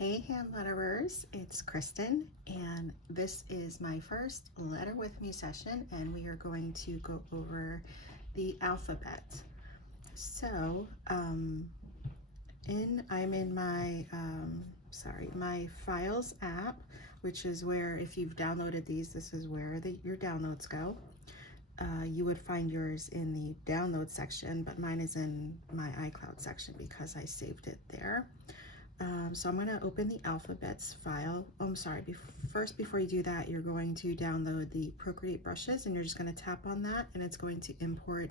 Hey Handletterers, it's Kristen, and this is my first Letter With Me session, and we are going to go over the alphabet. So, I'm in my, my Files app, which is where, if you've downloaded these, this is where your downloads go. You would find yours in the download section, but mine is in my iCloud section because I saved it there. So I'm going to open the alphabets file. Oh, I'm sorry. First, before you do that, you're going to download the Procreate brushes, and you're just going to tap on that, and it's going to import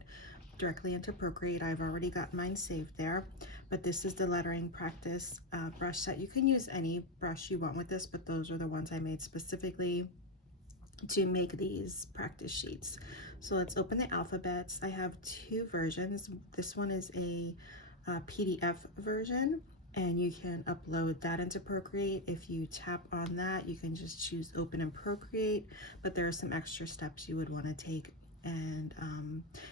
directly into Procreate. I've already got mine saved there, but this is the lettering practice brush set. You can use any brush you want with this, but those are the ones I made specifically to make these practice sheets. So let's open the alphabets. I have two versions. This one is a PDF version, and you can upload that into Procreate. If you tap on that, you can just choose open in Procreate, but there are some extra steps you would want to take. And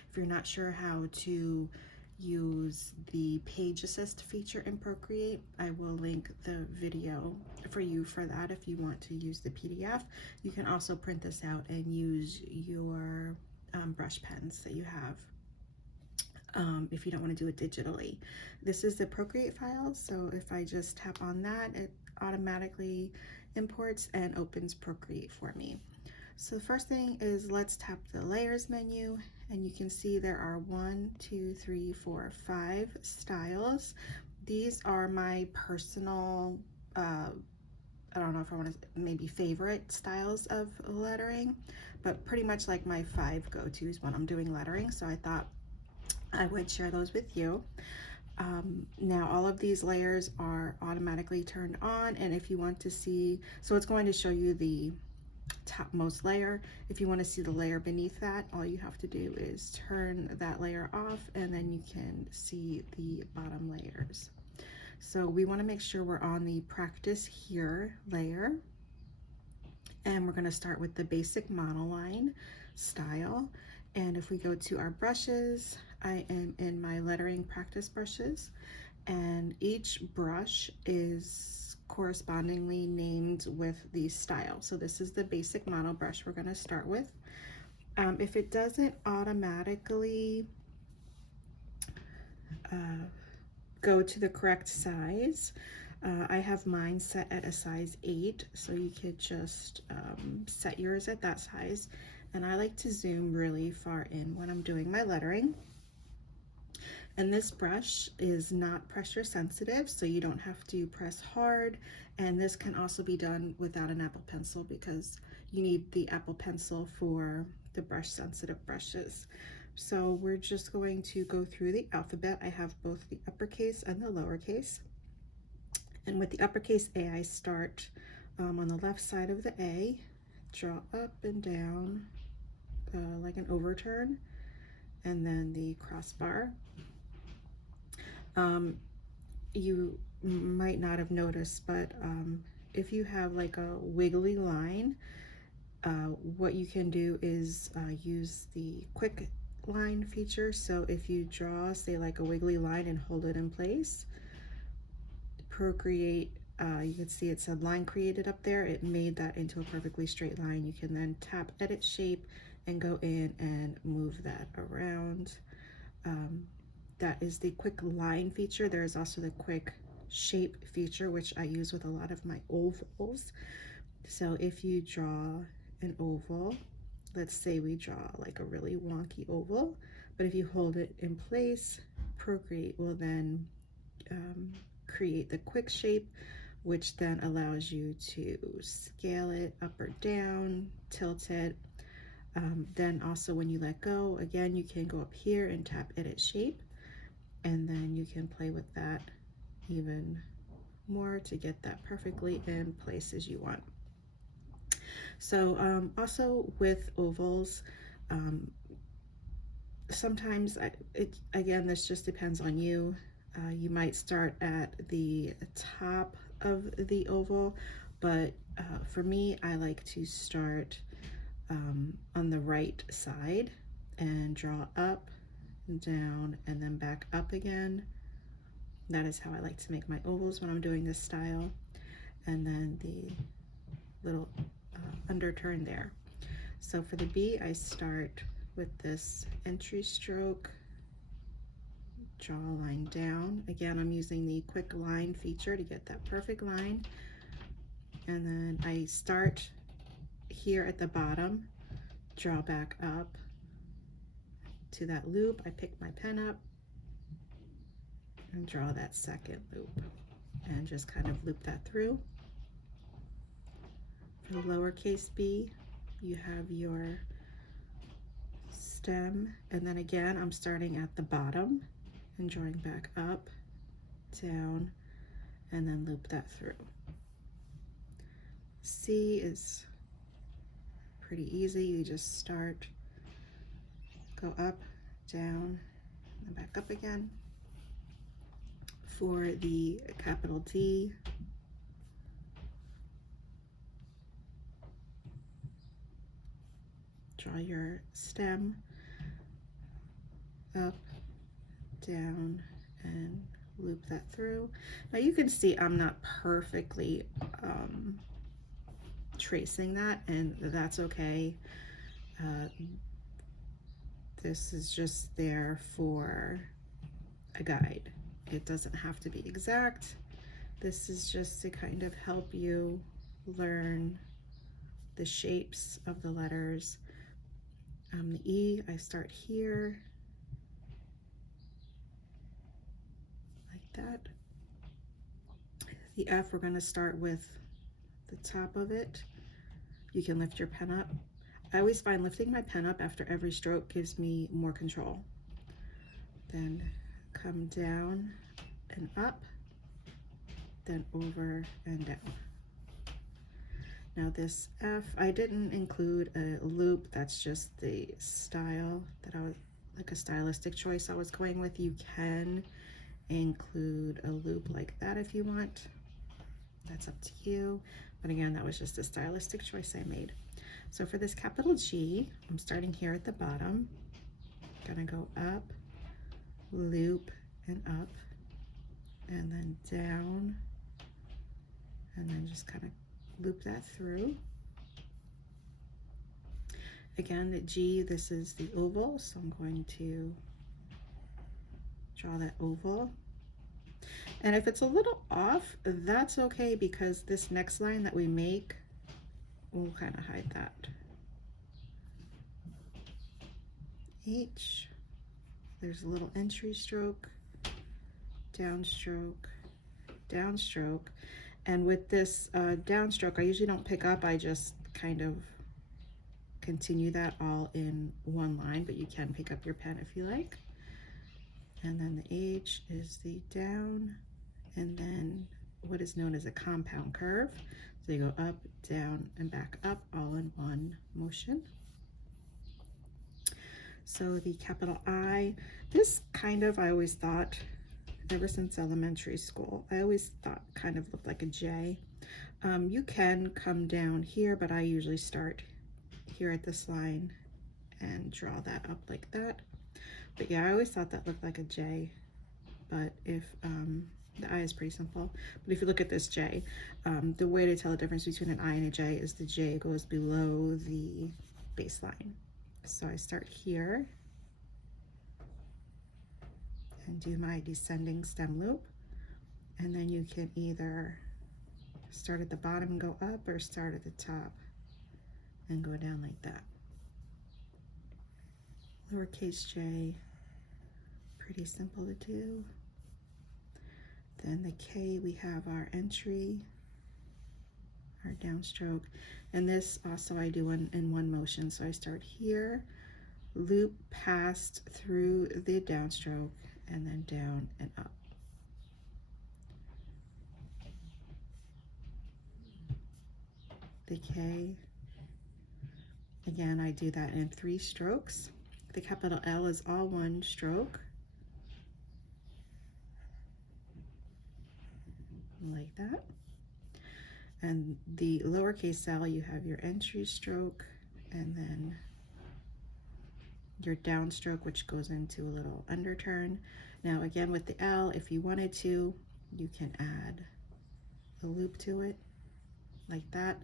if you're not sure how to use the page assist feature in Procreate, I will link the video for you for that. If you want to use the PDF, you can also print this out and use your brush pens that you have. If you don't want to do it digitally. This is the Procreate file, so if I just tap on that, it automatically imports and opens Procreate for me. So the first thing is, let's tap the layers menu, and you can see there are 5 styles. These are my personal, I don't know if I want to, maybe favorite styles of lettering, but pretty much like my 5 go-tos when I'm doing lettering. So I thought I would share those with you. Now all of these layers are automatically turned on, and if you want to see, so it's going to show you the topmost layer. If you want to see the layer beneath that, all you have to do is turn that layer off, and then you can see the bottom layers. So we want to make sure we're on the practice here layer, and we're going to start with the basic monoline style. And if we go to our brushes, I am in my lettering practice brushes, and each brush is correspondingly named with the style. So this is the basic mono brush we're going to start with. If it doesn't automatically go to the correct size, I have mine set at a size 8, so you could just set yours at that size. And I like to zoom really far in when I'm doing my lettering. And this brush is not pressure sensitive, so you don't have to press hard. And this can also be done without an Apple Pencil, because you need the Apple Pencil for the brush sensitive brushes. So we're just going to go through the alphabet. I have both the uppercase and the lowercase. And with the uppercase A, I start on the left side of the A, draw up and down like an overturn, and then the crossbar. You might not have noticed, but if you have like a wiggly line, what you can do is use the quick line feature. So if you draw, say, like a wiggly line and hold it in place, Procreate, you can see it said line created up there. It made that into a perfectly straight line. You can then tap edit shape and go in and move that around. That is the quick line feature. There is also the quick shape feature, which I use with a lot of my ovals. So if you draw an oval, let's say we draw like a really wonky oval, but if you hold it in place, Procreate will then create the quick shape, which then allows you to scale it up or down, tilt it. Then also when you let go, again, you can go up here and tap edit shape, and then you can play with that even more to get that perfectly in place as you want. So also with ovals, sometimes again, this just depends on you. You might start at the top of the oval, but for me, I like to start on the right side and draw up and down and then back up again. That is how I like to make my ovals when I'm doing this style. and then the little underturn there. So for the B, I start with this entry stroke, draw a line down. Again, I'm using the quick line feature to get that perfect line. And then I start here at the bottom, draw back up to that loop. I pick my pen up and draw that second loop and just kind of loop that through. For the lowercase b, you have your stem, and then again I'm starting at the bottom and drawing back up, down, and then loop that through. C is pretty easy. You just start, go up, down, and back up again. For the capital D, draw your stem up, down, and loop that through. Now you can see I'm not perfectly tracing that, and that's okay. This is just there for a guide. It doesn't have to be exact. This is just to kind of help you learn the shapes of the letters. The E, I start here, like that. The F, we're going to start with the top of it. You can lift your pen up. I always find lifting my pen up after every stroke gives me more control. Then come down and up, then over and down. Now this F, I didn't include a loop. That's just the style that I was, like a stylistic choice I was going with. You can include a loop like that if you want. That's up to you. But again, that was just a stylistic choice I made. So for this capital G, I'm starting here at the bottom. Gonna go up, loop, and up, and then down, and then just kind of loop that through. Again, the G, this is the oval, so I'm going to draw that oval. And if it's a little off, that's okay, because this next line that we make will kind of hide that. H, there's a little entry stroke, downstroke, downstroke. And with this downstroke, I usually don't pick up, I just kind of continue that all in one line, but you can pick up your pen if you like. And then the H is the down, and then what is known as a compound curve. So you go up, down, and back up all in one motion. So the capital I, this kind of, I always thought, ever since elementary school, I always thought kind of looked like a J. You can come down here, but I usually start here at this line and draw that up like that. But yeah, I always thought that looked like a J, but if the I is pretty simple. But if you look at this J, the way to tell the difference between an I and a J is the J goes below the baseline. So I start here and do my descending stem loop, and then you can either start at the bottom and go up, or start at the top and go down like that. Lowercase j, pretty simple to do. Then the K, we have our entry, our downstroke, and this also I do in one motion. So I start here, loop past through the downstroke, and then down and up. The K, again, I do that in 3 strokes. The capital L is all one stroke, like that. And the lowercase L, you have your entry stroke, and then your downstroke, which goes into a little underturn. Now again, with the L, if you wanted to, you can add a loop to it. like that.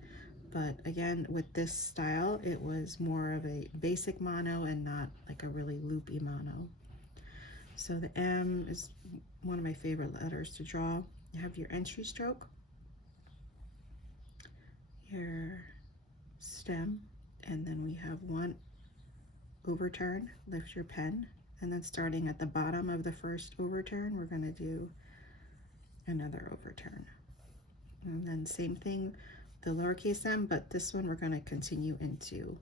But again, with this style, it was more of a basic mono and not like a really loopy mono. So the M is one of my favorite letters to draw. You have your entry stroke, your stem, and then we have one overturn, lift your pen, and then starting at the bottom of the first overturn, we're going to do another overturn. And then same thing, the lowercase m, but this one we're going to continue into.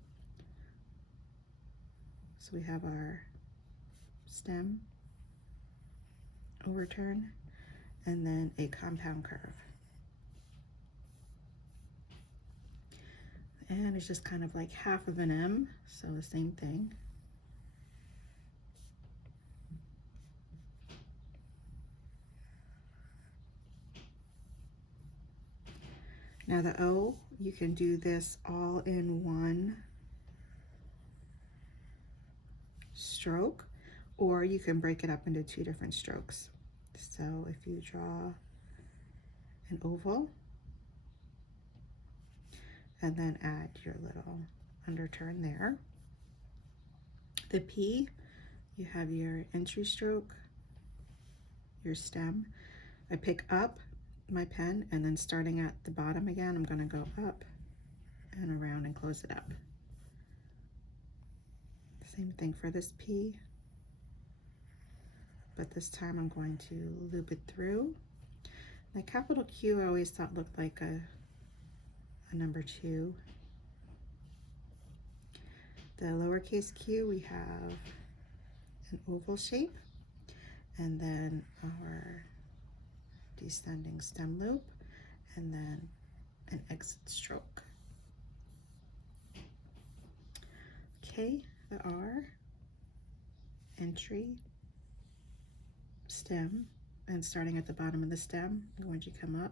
So we have our stem, overturn, and then a compound curve. And it's just kind of like half of an M, so the same thing. Now the O, you can do this all in one stroke, or you can break it up into two different strokes. So if you draw an oval and then add your little underturn there. The P, you have your entry stroke, your stem. I pick up my pen and then starting at the bottom again, I'm going to go up and around and close it up. Same thing for this P, but this time I'm going to loop it through. The capital Q I always thought looked like a number 2. The lowercase q, we have an oval shape, and then our descending stem loop, and then an exit stroke. K, the R, entry, stem, and starting at the bottom of the stem, I'm going to come up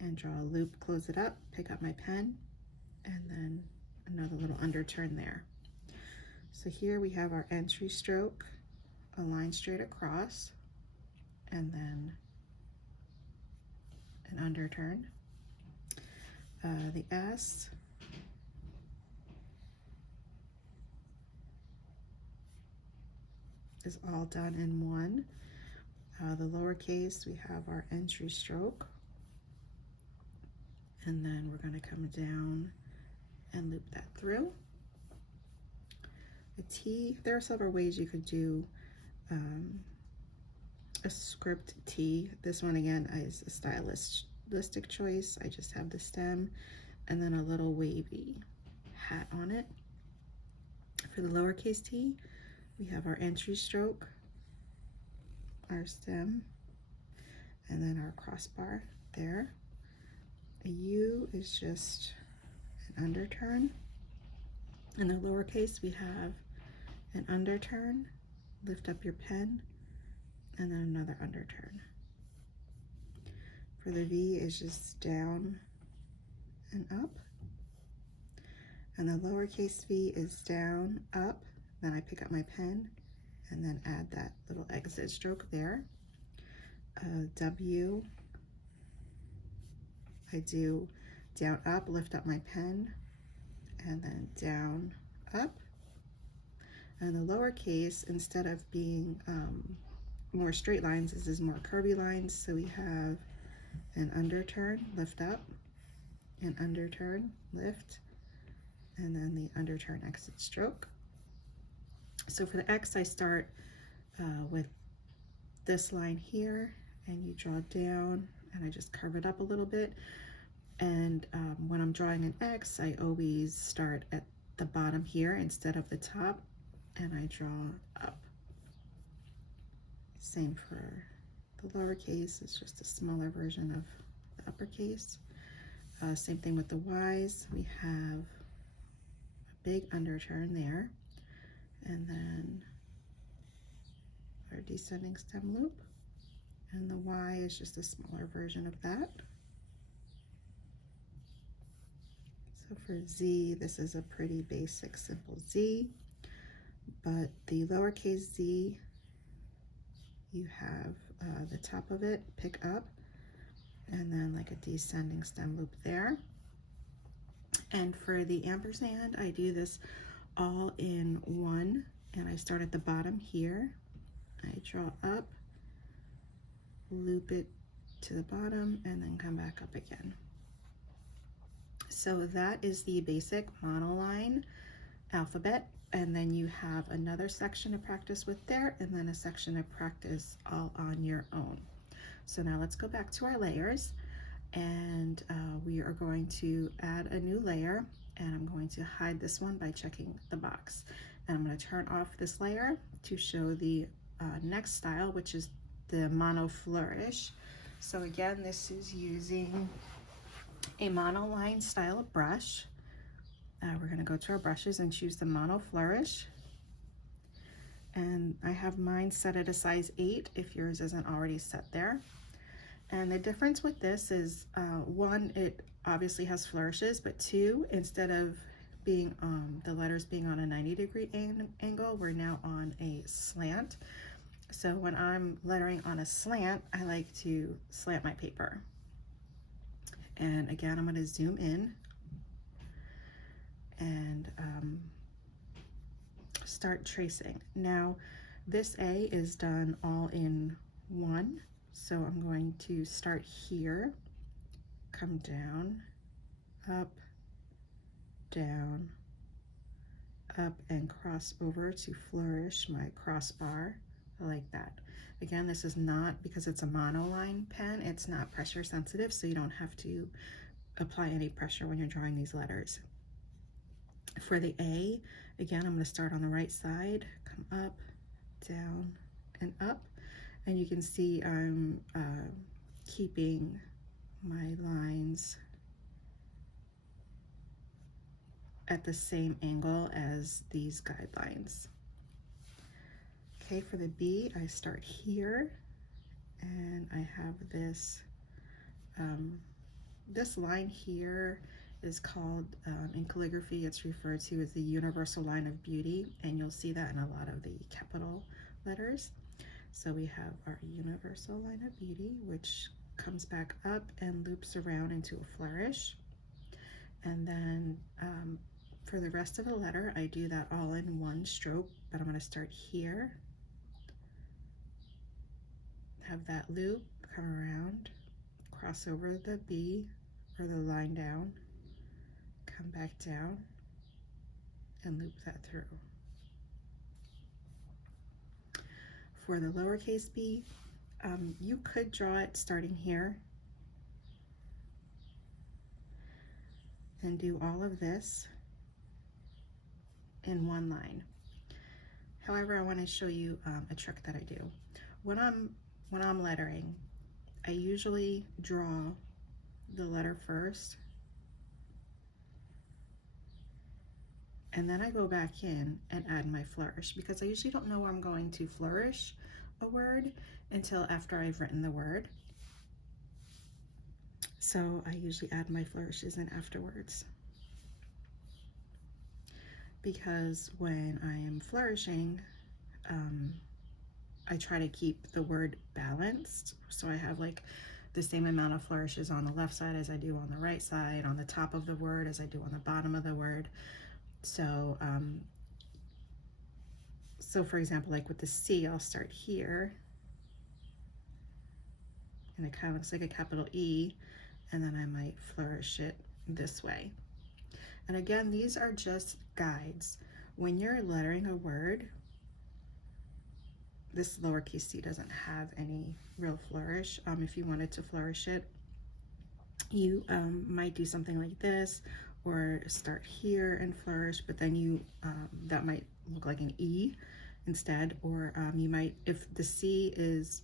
and draw a loop, close it up, pick up my pen, and then another little underturn there. So here we have our entry stroke, a line straight across, and then an underturn. The S, is all done in one. The lowercase, we have our entry stroke, and then we're going to come down and loop that through. A T, there are several ways you could do a script T. This one again is a stylistic choice. I just have the stem and then a little wavy hat on it. For the lowercase t, we have our entry stroke, our stem, and then our crossbar there. A U is just an underturn. In the lowercase, we have an underturn, lift up your pen, and then another underturn. For the V is just down and up. And the lowercase v is down, up, then I pick up my pen and then add that little exit stroke there. W, I do down, up, lift up my pen, and then down, up. And the lowercase, instead of being more straight lines, this is more curvy lines. So we have an underturn, lift up, an underturn, lift, and then the underturn exit stroke. So for the X, I start with this line here, and you draw down, and I just curve it up a little bit. And when I'm drawing an X, I always start at the bottom here instead of the top, and I draw up. Same for the lowercase, it's just a smaller version of the uppercase. Same thing with the Y's, we have a big underturn there, and then our descending stem loop, and the Y is just a smaller version of that. So for Z, this is a pretty basic, simple Z, but the lowercase z, you have the top of it, pick up, and then like a descending stem loop there. And for the ampersand, I do this all in one, and I start at the bottom here. I draw up, loop it to the bottom, and then come back up again. So that is the basic monoline alphabet, and then you have another section to practice with there, and then a section to practice all on your own. So now let's go back to our layers, and we are going to add a new layer, and I'm going to hide this one by checking the box. And I'm going to turn off this layer to show the next style, which is the mono flourish. So again, this is using a monoline style of brush. We're going to go to our brushes and choose the mono flourish. And I have mine set at a size 8 if yours isn't already set there. And the difference with this is, one, it obviously has flourishes, but two, instead of being the letters being on a 90-degree angle, we're now on a slant. So when I'm lettering on a slant, I like to slant my paper. And again, I'm going to zoom in and start tracing. Now, this A is done all in one. So I'm going to start here, come down, up, down, up, and cross over to flourish my crossbar like that. Again, this is not, because it's a monoline pen, it's not pressure sensitive, so you don't have to apply any pressure when you're drawing these letters. For the A, again, I'm going to start on the right side, come up, down, and up. And you can see I'm keeping my lines at the same angle as these guidelines. Okay, for the B, I start here, and I have this, this line here is called, in calligraphy, it's referred to as the universal line of beauty, and you'll see that in a lot of the capital letters. So we have our universal line of beauty, which comes back up and loops around into a flourish. And then for the rest of the letter, I do that all in one stroke, but I'm going to start here, have that loop, come around, cross over the B or the line down, come back down, and loop that through. For the lowercase b, you could draw it starting here and do all of this in one line. However, I want to show you a trick that I do. When I'm lettering, I usually draw the letter first, and then I go back in and add my flourish, because I usually don't know where I'm going to flourish a word until after I've written the word. So I usually add my flourishes in afterwards, because when I am flourishing, I try to keep the word balanced. So I have like the same amount of flourishes on the left side as I do on the right side, on the top of the word as I do on the bottom of the word. So, so for example, like with the C, I'll start here, and it kind of looks like a capital E, and then I might flourish it this way. And again, these are just guides. When you're lettering a word, this lowercase c doesn't have any real flourish. If you wanted to flourish it, you might do something like this, or start here and flourish, but then you that might look like an E instead, or you might, if the C is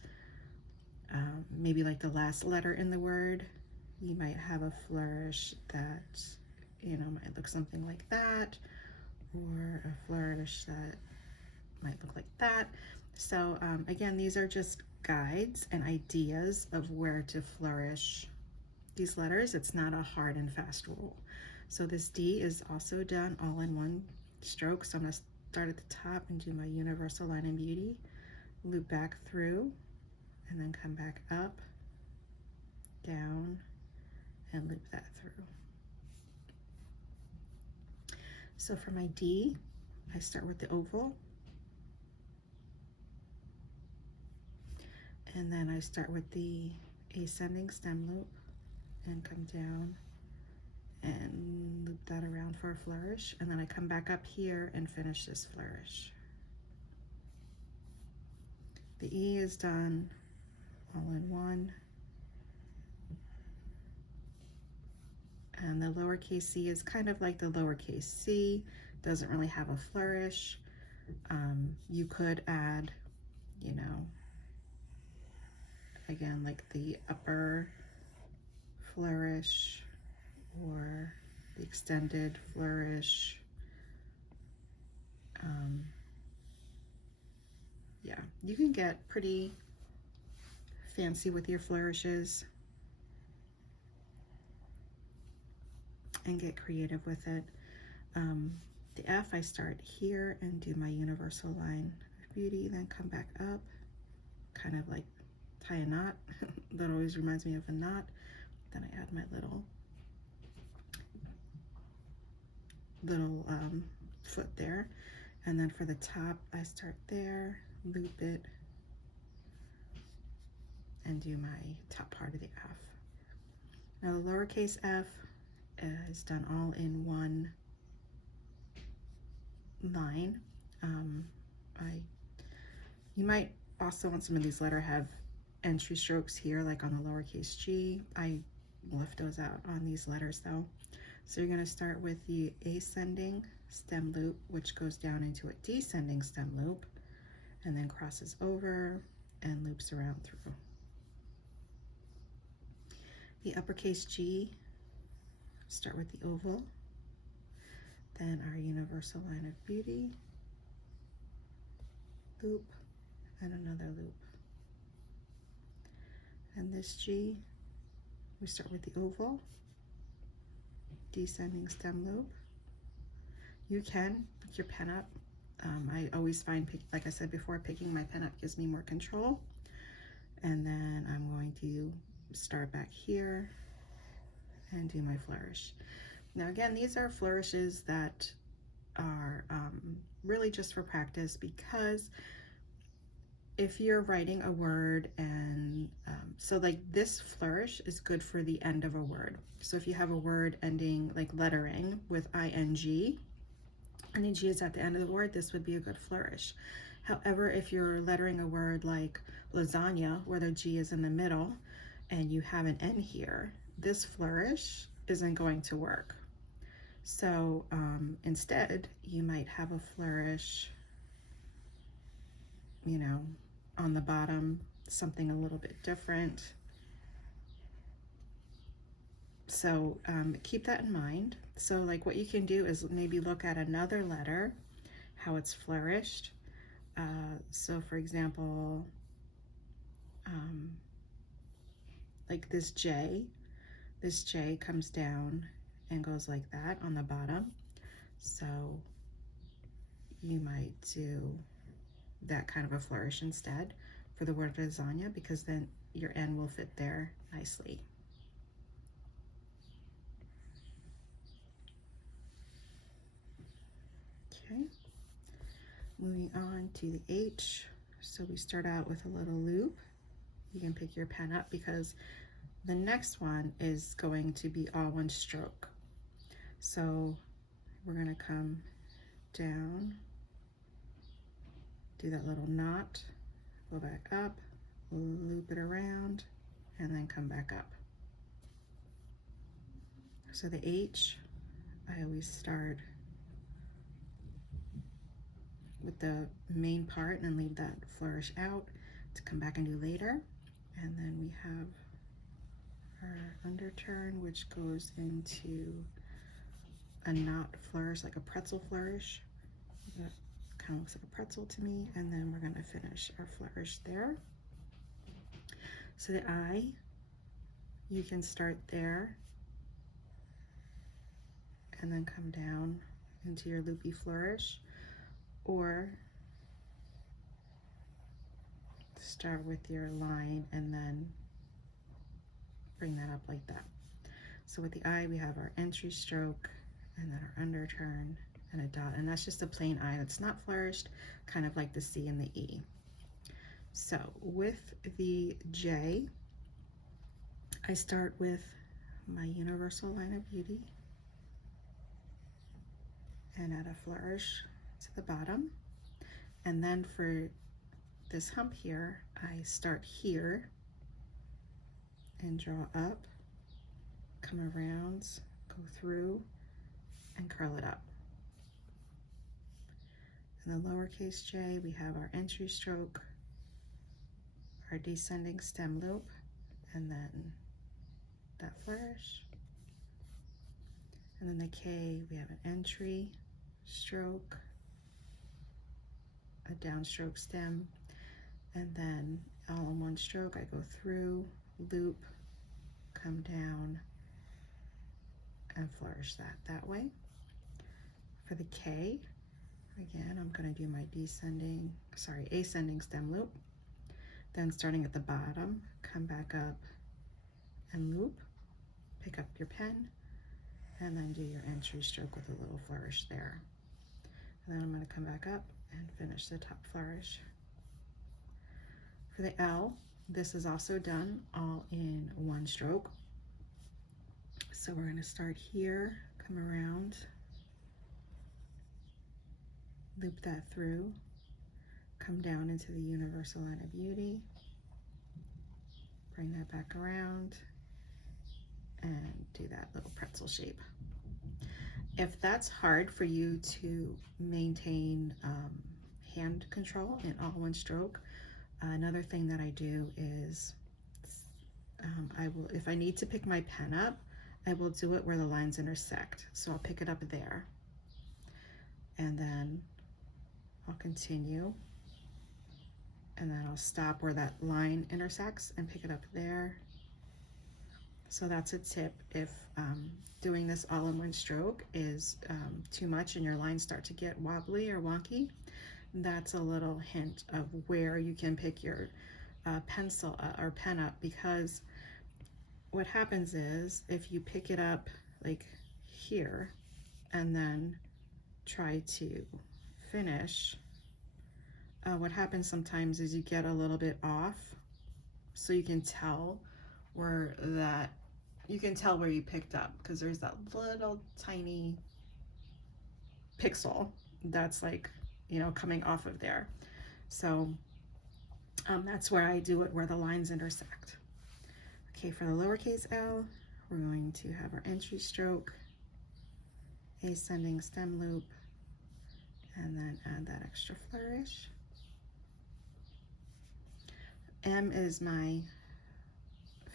maybe like the last letter in the word, you might have a flourish that, you know, might look something like that, or a flourish that might look like that. So again, these are just guides and ideas of where to flourish these letters. It's not a hard and fast rule. So this D is also done all in one stroke. So I'm going to start at the top and do my universal line of beauty, loop back through, and then come back up down and loop that through. So for my D, I start with the oval, and then I start with the ascending stem loop and come down and loop that around for a flourish, and then I come back up here and finish this flourish. The E is done all in one, and the lowercase c is kind of like the lowercase c, doesn't really have a flourish. You could add, you know, again, like the upper flourish or the extended flourish. Yeah, you can get pretty fancy with your flourishes and get creative with it. The F, I start here and do my universal line of beauty, then come back up, kind of like tie a knot. That always reminds me of a knot. Then I add my little foot there, and then for the top I start there, loop it, and do my top part of the F. Now the lowercase f is done all in one line. You might also, on some of these letters, have entry strokes here, like on the lowercase g. I left those out on these letters though. So you're going to start with the ascending stem loop, which goes down into a descending stem loop, and then crosses over and loops around through. The uppercase G, start with the oval, then our universal line of beauty, loop, and another loop. And this G, we start with the oval, descending stem loop. You can pick your pen up. I always find, like I said before, picking my pen up gives me more control. And then I'm going to start back here and do my flourish. Now again, these are flourishes that are really just for practice, because if you're writing a word and so like this flourish is good for the end of a word. So if you have a word ending like lettering with ing, and the G is at the end of the word, this would be a good flourish. However, if you're lettering a word like lasagna, where the G is in the middle, and you have an N here, this flourish isn't going to work. So instead, you might have a flourish, you know, on the bottom, something a little bit different. So keep that in mind. So like what you can do is maybe look at another letter, how it's flourished. So for example, like this J comes down and goes like that on the bottom. So you might do that kind of a flourish instead for the word lasagna, because then your N will fit there nicely. Okay, moving on to the H. So we start out with a little loop. You can pick your pen up because the next one is going to be all one stroke. So we're going to come down, do that little knot, go back up, loop it around, and then come back up. So the H, I always start with the main part and leave that flourish out to come back and do later. And then we have our underturn, which goes into a knot flourish, like a pretzel flourish. That kind of looks like a pretzel to me. And then we're going to finish our flourish there. So the I, you can start there and then come down into your loopy flourish, or start with your line and then bring that up like that. So with the I, we have our entry stroke and then our underturn and a dot, and that's just a plain I that's not flourished, kind of like the C and the E. So with the J, I start with my universal line of beauty and add a flourish to the bottom. And then for this hump here, I start here and draw up, come around, go through, and curl it up. In the lowercase j, we have our entry stroke, our descending stem loop, and then that flourish. And then the K, we have an entry stroke, a downstroke stem, and then all in one stroke, I go through, loop, come down, and flourish that way. For the K, again, I'm going to do my ascending stem loop. Then starting at the bottom, come back up and loop, pick up your pen, and then do your entry stroke with a little flourish there. And then I'm going to come back up and finish the top flourish. For the L, this is also done all in one stroke. So we're going to start here, come around, loop that through, come down into the universal line of beauty, bring that back around, and do that little pretzel shape. If that's hard for you to maintain hand control in all one stroke, another thing that I do is if I need to pick my pen up, I will do it where the lines intersect. So I'll pick it up there, and then I'll continue, and then I'll stop where that line intersects and pick it up there. So that's a tip if doing this all in one stroke is too much and your lines start to get wobbly or wonky. That's a little hint of where you can pick your pencil or pen up, because what happens is if you pick it up like here and then try to finish, what happens sometimes is you get a little bit off, so you can tell where you picked up, because there's that little tiny pixel that's like, you know, coming off of there. So that's where I do it, where the lines intersect. Okay, for the lowercase l, we're going to have our entry stroke, ascending stem loop, and then add that extra flourish. M is my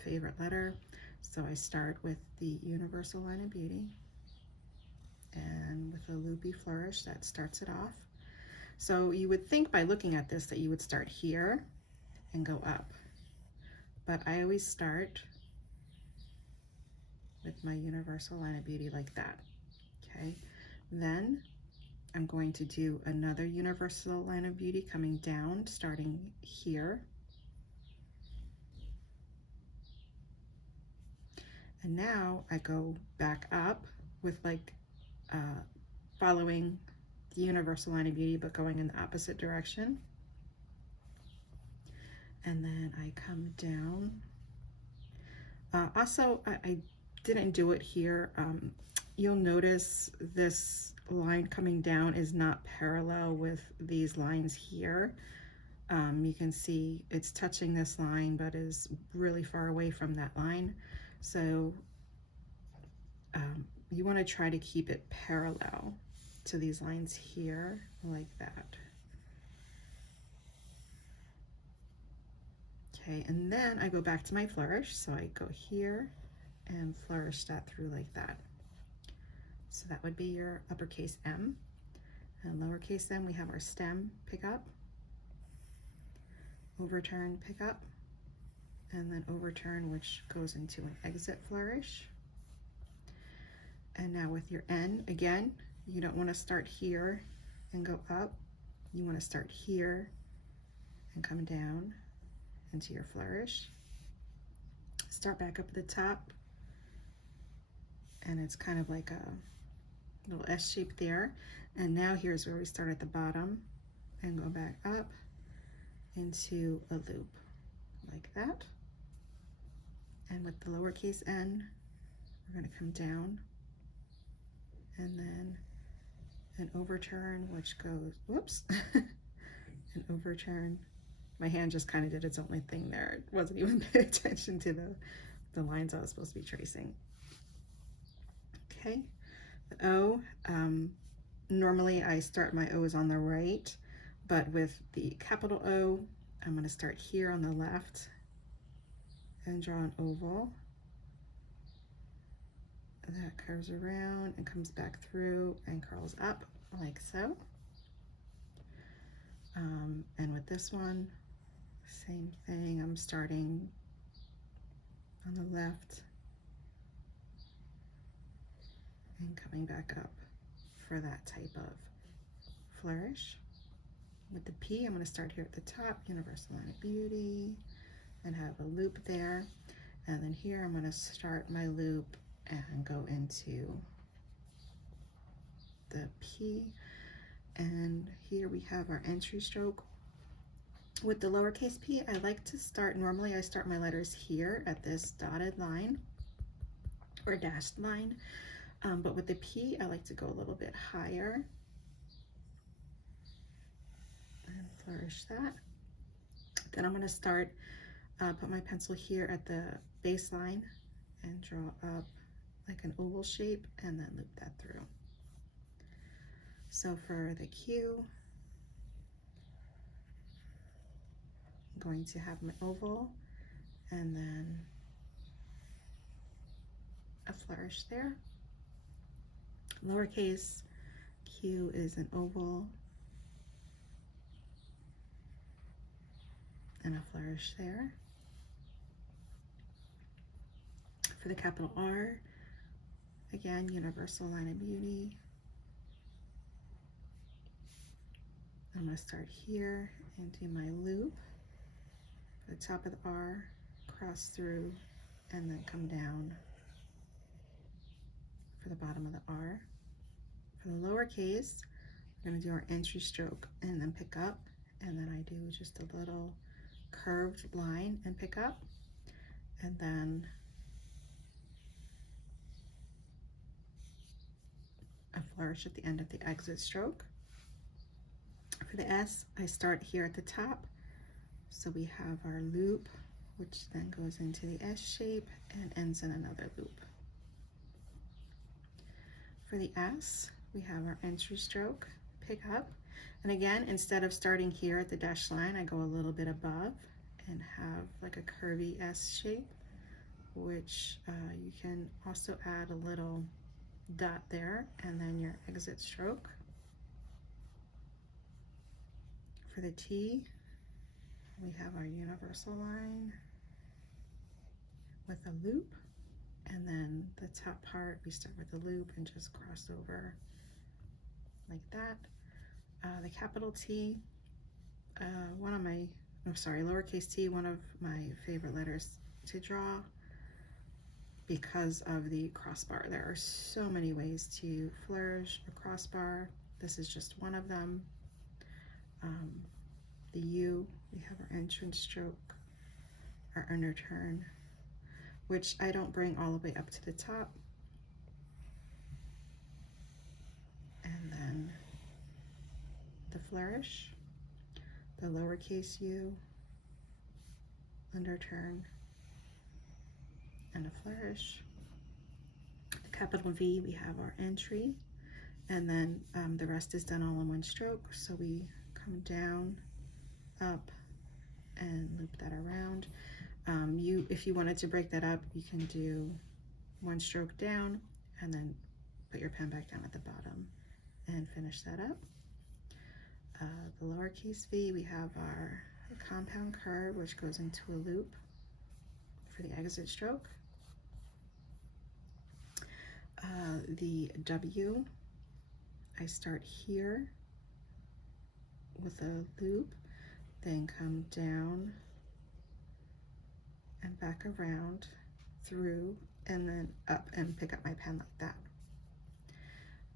favorite letter, so I start with the universal line of beauty and with a loopy flourish that starts it off. So you would think by looking at this that you would start here and go up, but I always start with my universal line of beauty like that. Okay, then I'm going to do another universal line of beauty coming down, starting here. And now I go back up with like following the universal line of beauty, but going in the opposite direction. And then I come down. Also, I didn't do it here. You'll notice this line coming down is not parallel with these lines here. You can see it's touching this line, but is really far away from that line. So you want to try to keep it parallel to these lines here, like that. Okay, and then I go back to my flourish. So I go here and flourish that through like that. So that would be your uppercase M. And lowercase m, we have our stem pick up, overturn pick up, and then overturn, which goes into an exit flourish. And now with your N, again, you don't want to start here and go up. You want to start here and come down into your flourish. start back up at the top, and it's kind of like a little S shape there. And now here's where we start at the bottom and go back up into a loop like that. And with the lowercase n, we're going to come down and then an overturn, which goes, whoops, an overturn. My hand just kind of did its own thing there. It wasn't even paying attention to the lines I was supposed to be tracing. Okay, the O, normally I start my O's on the right, but with the capital O, I'm going to start here on the left and draw an oval. And that curves around and comes back through and curls up like so. And with this one, same thing. I'm starting on the left and coming back up for that type of flourish. With the P, I'm going to start here at the top, Universal Line of Beauty, and have a loop there. And then here I'm going to start my loop and go into the P. And here we have our entry stroke. With the lowercase p, I like to start, normally I start my letters here at this dotted line or dashed line, but with the P, I like to go a little bit higher and flourish that. Then I'm going to start, put my pencil here at the baseline and draw up like an oval shape and then loop that through. So for the Q, I'm going to have my oval and then a flourish there. Lowercase q is an oval and a flourish there. For the capital R, again, Universal Line of Beauty. I'm going to start here and do my loop. The top of the R, cross through, and then come down for the bottom of the R. For the lowercase, we're going to do our entry stroke and then pick up, and then I do just a little curved line and pick up, and then a flourish at the end of the exit stroke. For the S, I start here at the top. So we have our loop, which then goes into the S shape and ends in another loop. For the S, we have our entry stroke, pick up. And again, instead of starting here at the dashed line, I go a little bit above and have like a curvy S shape, which you can also add a little dot there and then your exit stroke. For the T, we have our universal line with a loop, and then the top part we start with a loop and just cross over like that. The capital T, lowercase t, one of my favorite letters to draw because of the crossbar. There are so many ways to flourish a crossbar. This is just one of them. The U, we have our entrance stroke, our underturn, which I don't bring all the way up to the top. And then the flourish, the lowercase u, underturn, and a flourish. The capital V, we have our entry, and then the rest is done all in one stroke. So we come down, up, and loop that around. If you wanted to break that up, you can do one stroke down and then put your pen back down at the bottom and finish that up. The lowercase v, we have our compound curve, which goes into a loop for the exit stroke. The W, I start here with a loop, then come down and back around through and then up and pick up my pen like that.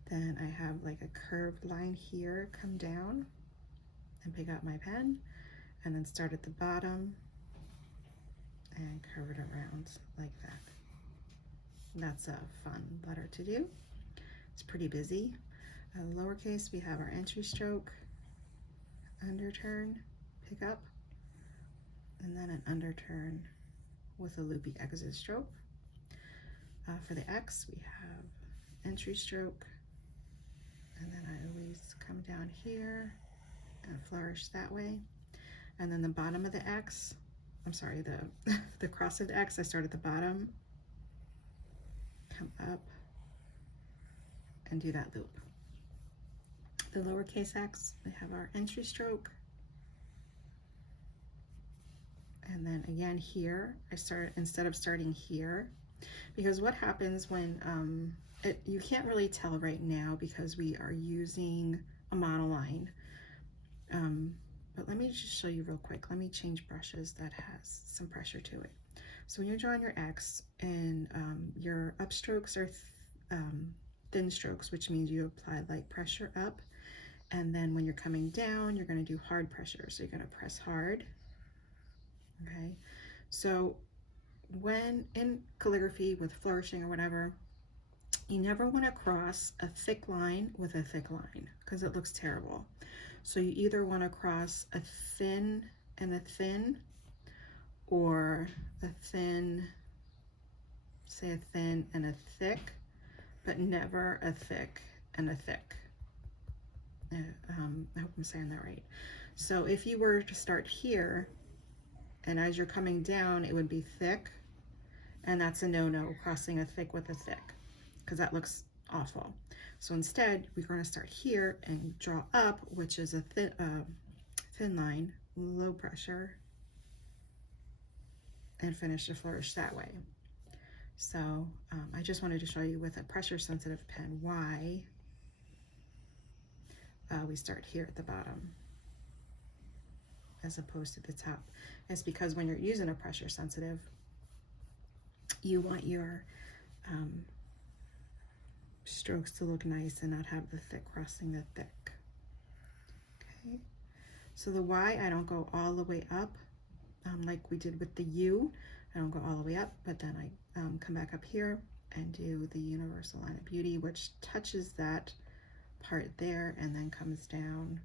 Then I have like a curved line here, come down and pick up my pen, and then start at the bottom and curve it around like that. That's a fun letter to do. It's pretty busy. Lowercase, we have our entry stroke, underturn, pick up, and then an underturn with a loopy exit stroke. For the X, we have entry stroke, and then I always come down here and flourish that way. And then the bottom of the X, I'm sorry, the cross of the X, I start at the bottom, come up, and do that loop. The lowercase x, we have our entry stroke. And then again here, I start, instead of starting here, because what happens when, you can't really tell right now because we are using a monoline. But let me just show you real quick. Let me change brushes that has some pressure to it. So when you're drawing your X and your upstrokes are thin strokes, which means you apply light pressure up. And then when you're coming down, you're going to do hard pressure. So you're going to press hard. Okay. So when in calligraphy with flourishing or whatever, you never want to cross a thick line with a thick line because it looks terrible. So you either want to cross a thin and a thin, or a thin, say a thin and a thick, but never a thick and a thick. I hope I'm saying that right. So if you were to start here, and as you're coming down, it would be thick, and that's a no-no, crossing a thick with a thick, because that looks awful. So instead, we're going to start here and draw up, which is a thin line, low pressure, and finish the flourish that way. So I just wanted to show you with a pressure-sensitive pen why we start here at the bottom as opposed to the top. It's because when you're using a pressure-sensitive, you want your strokes to look nice and not have the thick crossing the thick. Okay, so the Y, I don't go all the way up like we did with the U. I don't go all the way up, but then I come back up here and do the universal line of beauty, which touches that part there and then comes down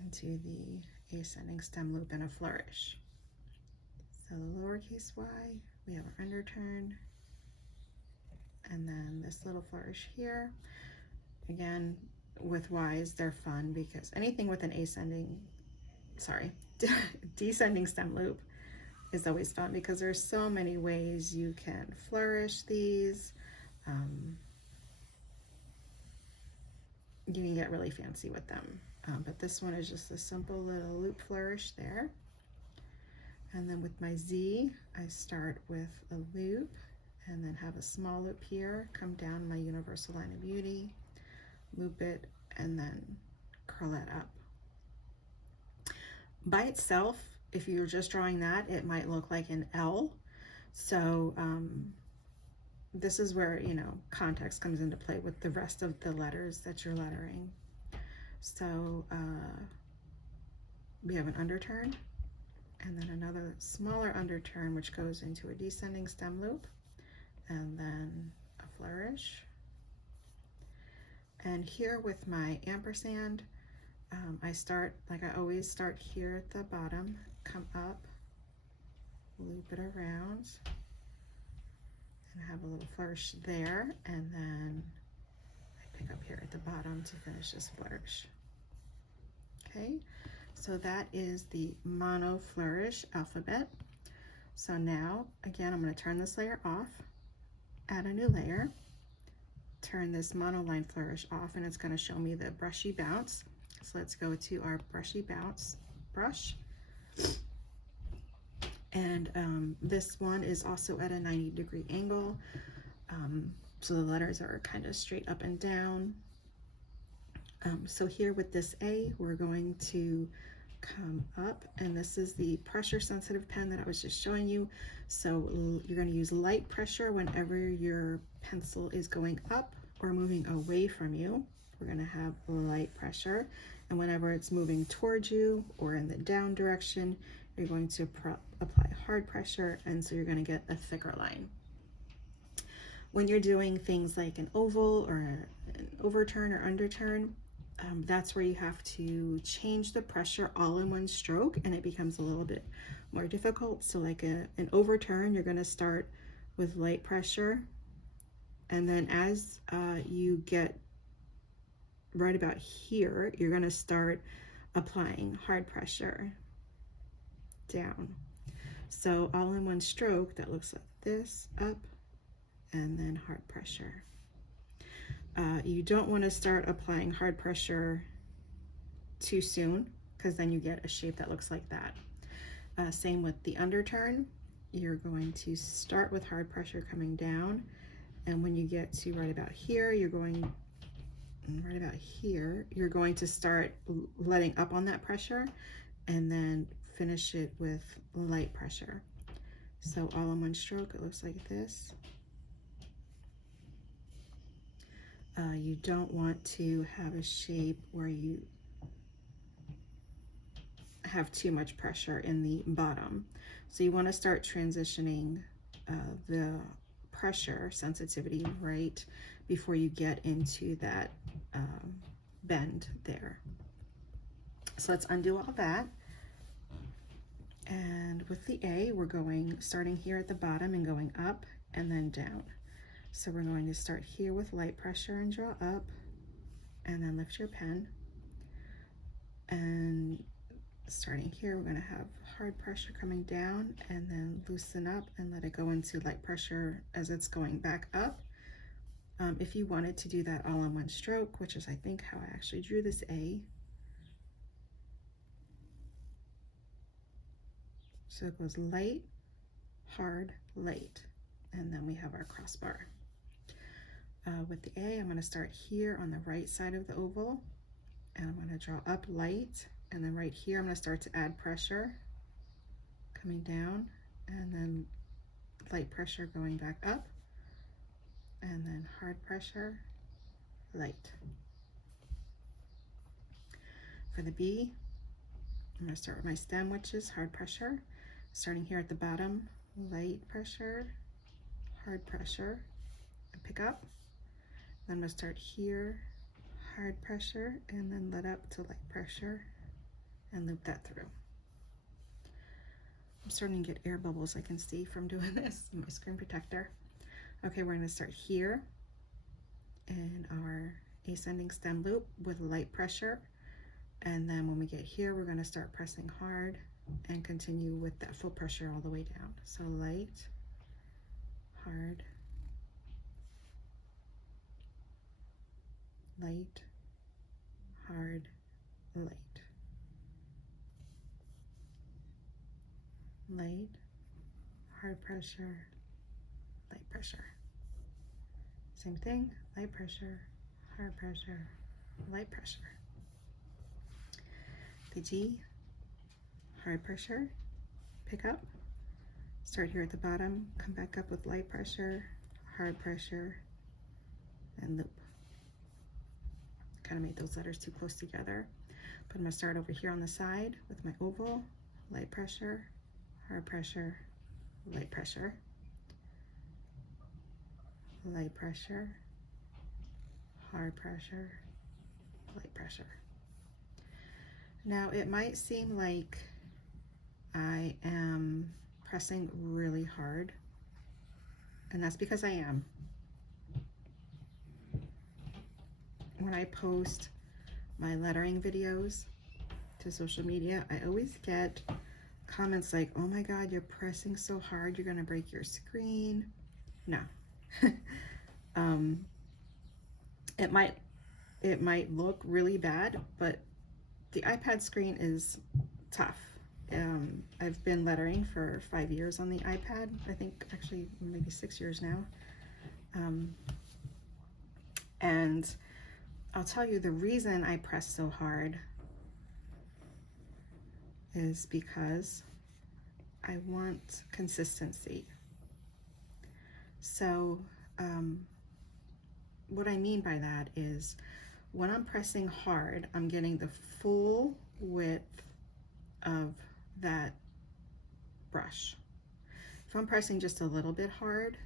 into the ascending stem loop and a flourish. So the lowercase y, we have our underturn, and then this little flourish here. Again, with Y's, they're fun because anything with an descending stem loop is always fun because there's so many ways you can flourish these. You can get really fancy with them. But this one is just a simple little loop flourish there. And then with my Z, I start with a loop and then have a small loop here, come down my universal line of beauty, loop it, and then curl it up. By itself, if you're just drawing that, it might look like an L. So this is where, you know, context comes into play with the rest of the letters that you're lettering. So we have an underturn, and then another smaller underturn, which goes into a descending stem loop, and then a flourish. And here with my ampersand, I start, like I always start here at the bottom, come up, loop it around, and have a little flourish there, and then I pick up here at the bottom to finish this flourish. Okay, so that is the mono flourish alphabet. So now, again, I'm going to turn this layer off, add a new layer, turn this monoline flourish off, and it's going to show me the brushy bounce. So let's go to our brushy bounce brush. And this one is also at a 90-degree angle. So the letters are kind of straight up and down. So here with this A, we're going to come up, and this is the pressure sensitive pen that I was just showing you. So you're going to use light pressure whenever your pencil is going up or moving away from you. We're going to have light pressure, and whenever it's moving towards you or in the down direction, you're going to apply hard pressure, and so you're going to get a thicker line. When you're doing things like an oval or an overturn or underturn, that's where you have to change the pressure all in one stroke, and it becomes a little bit more difficult. So like an overturn, you're going to start with light pressure, and then as you get right about here, you're going to start applying hard pressure down. So all in one stroke, that looks like this, up, and then hard pressure. You don't want to start applying hard pressure too soon, because then you get a shape that looks like that. Same with the underturn. You're going to start with hard pressure coming down, and when you get to right about here, you're going to start letting up on that pressure, and then finish it with light pressure. So all in one stroke, it looks like this. You don't want to have a shape where you have too much pressure in the bottom. So you want to start transitioning the pressure sensitivity right before you get into that bend there. So let's undo all that. And with the A, we're starting here at the bottom and going up and then down. So we're going to start here with light pressure and draw up, and then lift your pen. And starting here, we're going to have hard pressure coming down, and then loosen up and let it go into light pressure as it's going back up. If you wanted to do that all in one stroke, which is I think how I actually drew this A. So it goes light, hard, light, and then we have our crossbar. With the A, I'm going to start here on the right side of the oval, and I'm going to draw up light, and then right here I'm going to start to add pressure coming down, and then light pressure going back up, and then hard pressure, light. For the B, I'm going to start with my stem, which is hard pressure, starting here at the bottom, light pressure, hard pressure, and pick up. Then I'm going to start here, hard pressure, and then let up to light pressure and loop that through. I'm starting to get air bubbles, I can see from doing this in my screen protector. Okay, we're going to start here in our ascending stem loop with light pressure, and then when we get here, we're going to start pressing hard and continue with that full pressure all the way down. So light, hard, light, hard, light, light, hard pressure, light pressure. Same thing, light pressure, hard pressure, light pressure. The G, hard pressure, pick up, start here at the bottom, come back up with light pressure, hard pressure, and loop. Kind of made those letters too close together, but I'm going to start over here on the side with my oval, light pressure, hard pressure, light pressure, light pressure, hard pressure, light pressure. Now it might seem like I am pressing really hard, and that's because I am. When I post my lettering videos to social media, I always get comments like, oh my God, you're pressing so hard, you're gonna break your screen. No. It might look really bad, but the iPad screen is tough. I've been lettering for 5 years on the iPad. I think actually maybe 6 years now. And I'll tell you the reason I press so hard is because I want consistency. So what I mean by that is when I'm pressing hard, I'm getting the full width of that brush. If I'm pressing just a little bit hard,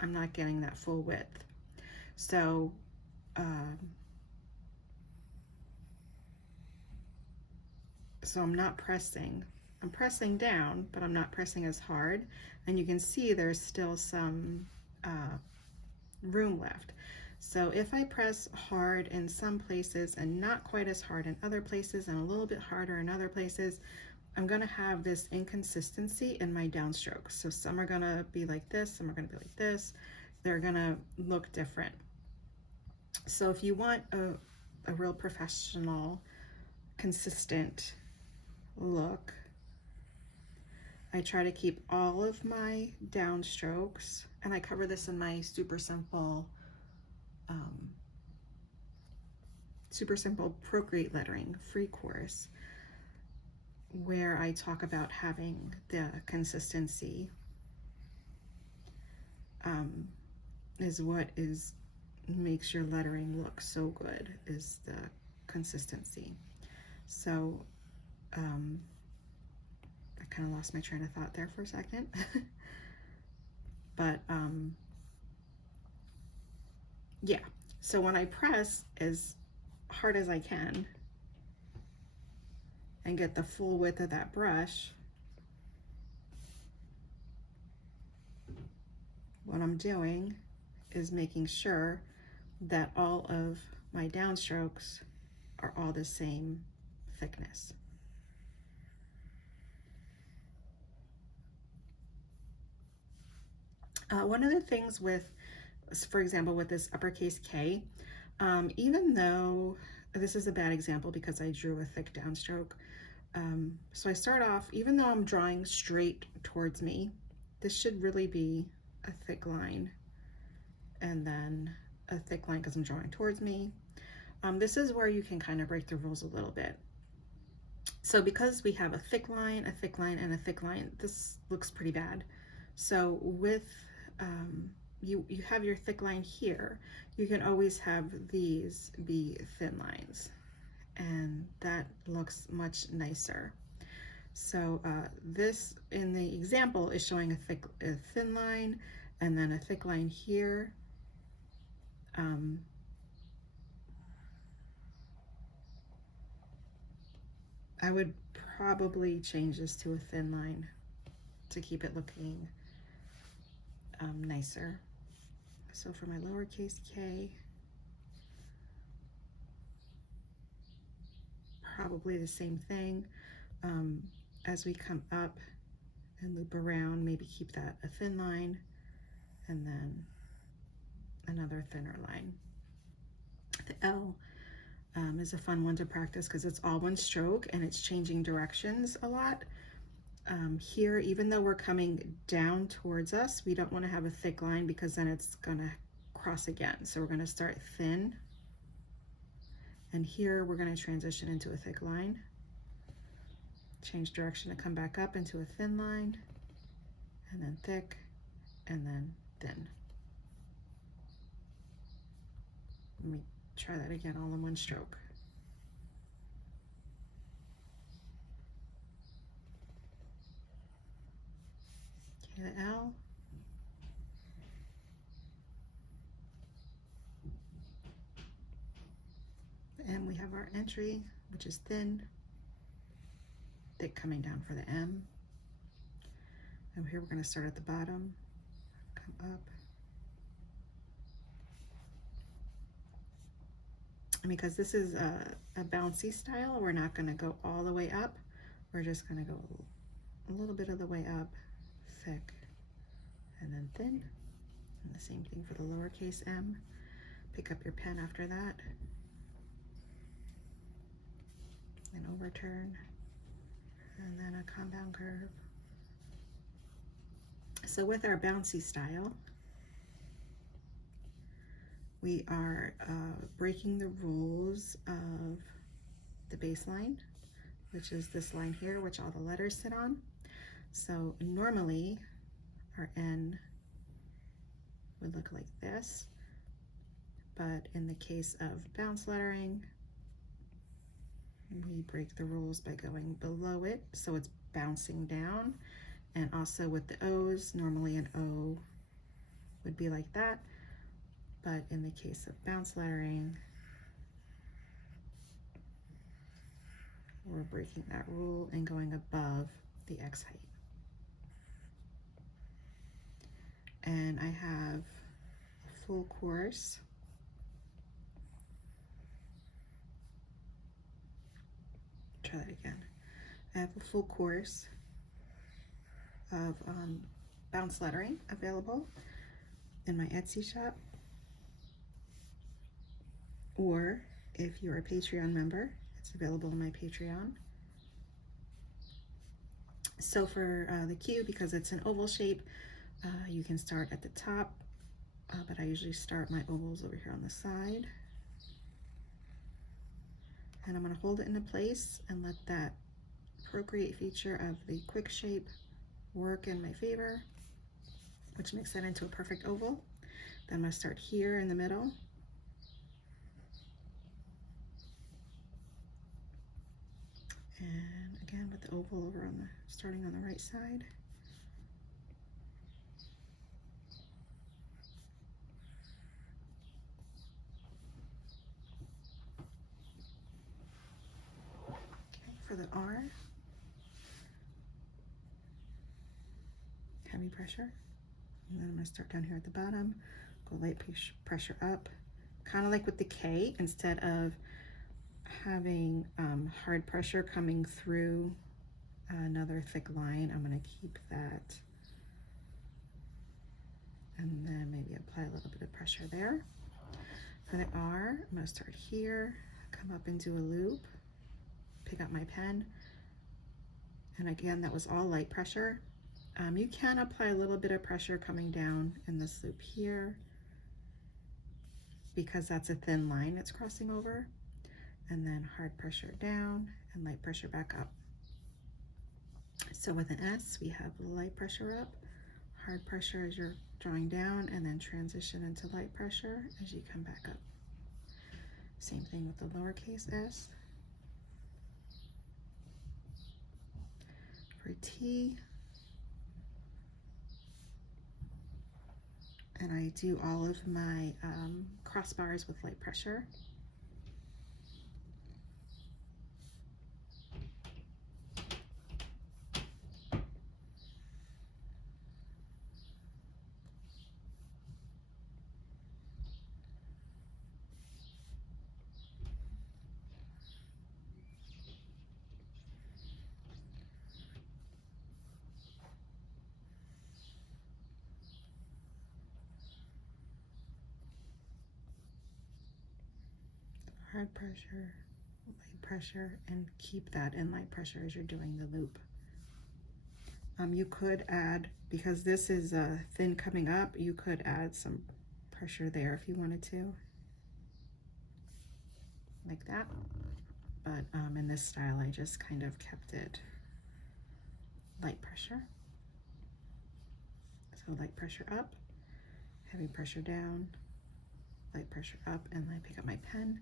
I'm not getting that full width. So I'm not pressing. I'm pressing down, but I'm not pressing as hard. And you can see there's still some room left. So if I press hard in some places and not quite as hard in other places and a little bit harder in other places, I'm going to have this inconsistency in my downstrokes. So some are going to be like this, some are going to be like this. They're going to look different. So if you want a real professional, consistent look, I try to keep all of my downstrokes, and I cover this in my super simple Procreate lettering free course, where I talk about having the consistency is what makes your lettering look so good, is the consistency. So I kind of lost my train of thought there for a second. But yeah, so when I press as hard as I can and get the full width of that brush, what I'm doing is making sure that all of my downstrokes are all the same thickness. One of the things with, for example, with this uppercase K, even though this is a bad example because I drew a thick downstroke, so I start off, even though I'm drawing straight towards me, this should really be a thick line, and then a thick line because I'm drawing towards me. This is where you can kind of break the rules a little bit. So because we have a thick line, and a thick line, this looks pretty bad. So with you have your thick line here, you can always have these be thin lines, and that looks much nicer. So this in the example is showing a thin line and then a thick line here. I would probably change this to a thin line to keep it looking nicer. So for my lowercase k, probably the same thing. As we come up and loop around, maybe keep that a thin line and then another thinner line. The L is a fun one to practice because it's all one stroke and it's changing directions a lot. Here, even though we're coming down towards us, we don't want to have a thick line because then it's going to cross again. So we're going to start thin, and here we're going to transition into a thick line, change direction to come back up into a thin line, and then thick, and then thin. Let me try that again all in one stroke. Okay, the L. And we have our entry, which is thin, thick coming down for the M. And here we're going to start at the bottom, come up. And because this is a bouncy style, we're not going to go all the way up. We're just going to go a little bit of the way up, thick, and then thin. And the same thing for the lowercase m. Pick up your pen after that. And overturn, and then a compound curve. So with our bouncy style, we are breaking the rules of the baseline which is this line here, which all the letters sit on. So normally our N would look like this, but in the case of bounce lettering, we break the rules by going below it, so it's bouncing down. And also with the O's, normally an O would be like that, but in the case of bounce lettering, we're breaking that rule and going above the X height. And I have a full course. Try that again. I have a full course of bounce lettering available in my Etsy shop, or if you're a Patreon member, it's available in my Patreon. So for the Q, because it's an oval shape, you can start at the top, but I usually start my ovals over here on the side. And I'm going to hold it into place and let that Procreate feature of the quick shape work in my favor, which makes that into a perfect oval. Then I'm going to start here in the middle. And again with the oval over on the, starting on the right side. Okay, for the R, heavy pressure. And then I'm going to start down here at the bottom, go light pressure up, kind of like with the K, instead of having hard pressure coming through another thick line, I'm going to keep that, and then maybe apply a little bit of pressure there. For the R, I'm going to start here, come up and do a loop, pick up my pen, and again that was all light pressure. You can apply a little bit of pressure coming down in this loop here, because that's a thin line it's crossing over, and then hard pressure down and light pressure back up. So with an S, we have light pressure up, hard pressure as you're drawing down, and then transition into light pressure as you come back up. Same thing with the lowercase s. For T, and I do all of my crossbars with light pressure. Hard pressure, light pressure, and keep that in light pressure as you're doing the loop. You could add, because this is thin coming up, you could add some pressure there if you wanted to, like that. But in this style, I just kind of kept it light pressure. So light pressure up, heavy pressure down, light pressure up, and I pick up my pen.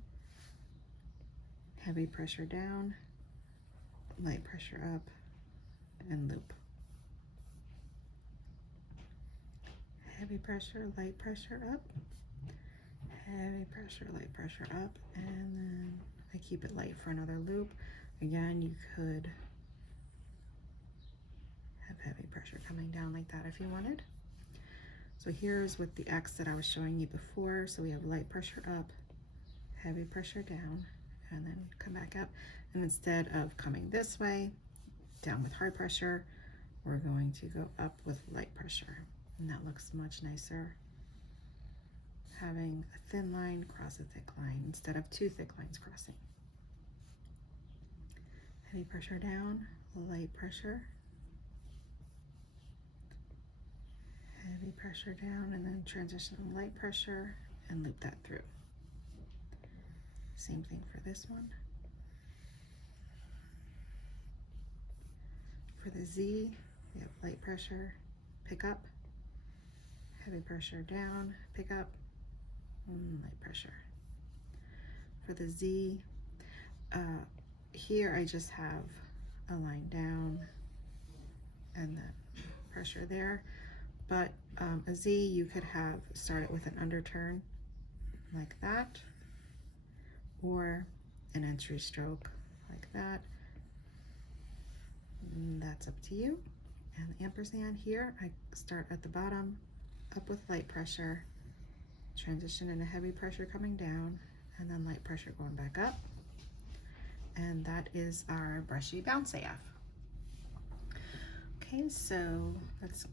Heavy pressure down, light pressure up, and loop. Heavy pressure, light pressure up, heavy pressure, light pressure up, and then I keep it light for another loop. Again, you could have heavy pressure coming down like that if you wanted. So here's with the X that I was showing you before. So we have light pressure up, heavy pressure down, and then come back up. And instead of coming this way, down with hard pressure, we're going to go up with light pressure. And that looks much nicer. Having a thin line cross a thick line instead of two thick lines crossing. Heavy pressure down, light pressure. Heavy pressure down, and then transition to light pressure and loop that through. Same thing for this one. For the Z, we have light pressure, pick up, heavy pressure down, pick up, light pressure. For the Z, here I just have a line down and then pressure there. But a Z, you could have started with an underturn like that, or an entry stroke like that. And that's up to you. And the ampersand here, I start at the bottom, up with light pressure, transition into heavy pressure coming down, and then light pressure going back up. And that is our brushy bounce AF. Okay, so let's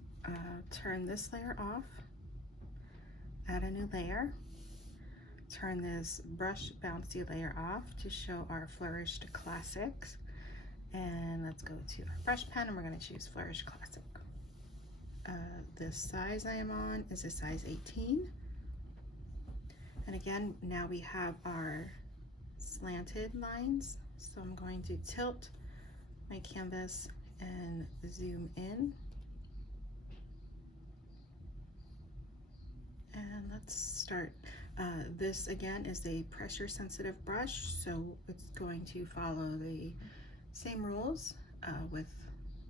turn this layer off, add a new layer, turn this brush bouncy layer off to show our Flourished Classics. And let's go to our brush pen and we're going to choose Flourish Classic. The size I am on is a size 18. And again, now we have our slanted lines. So I'm going to tilt my canvas and zoom in. And let's start. This again is a pressure sensitive brush, so it's going to follow the same rules with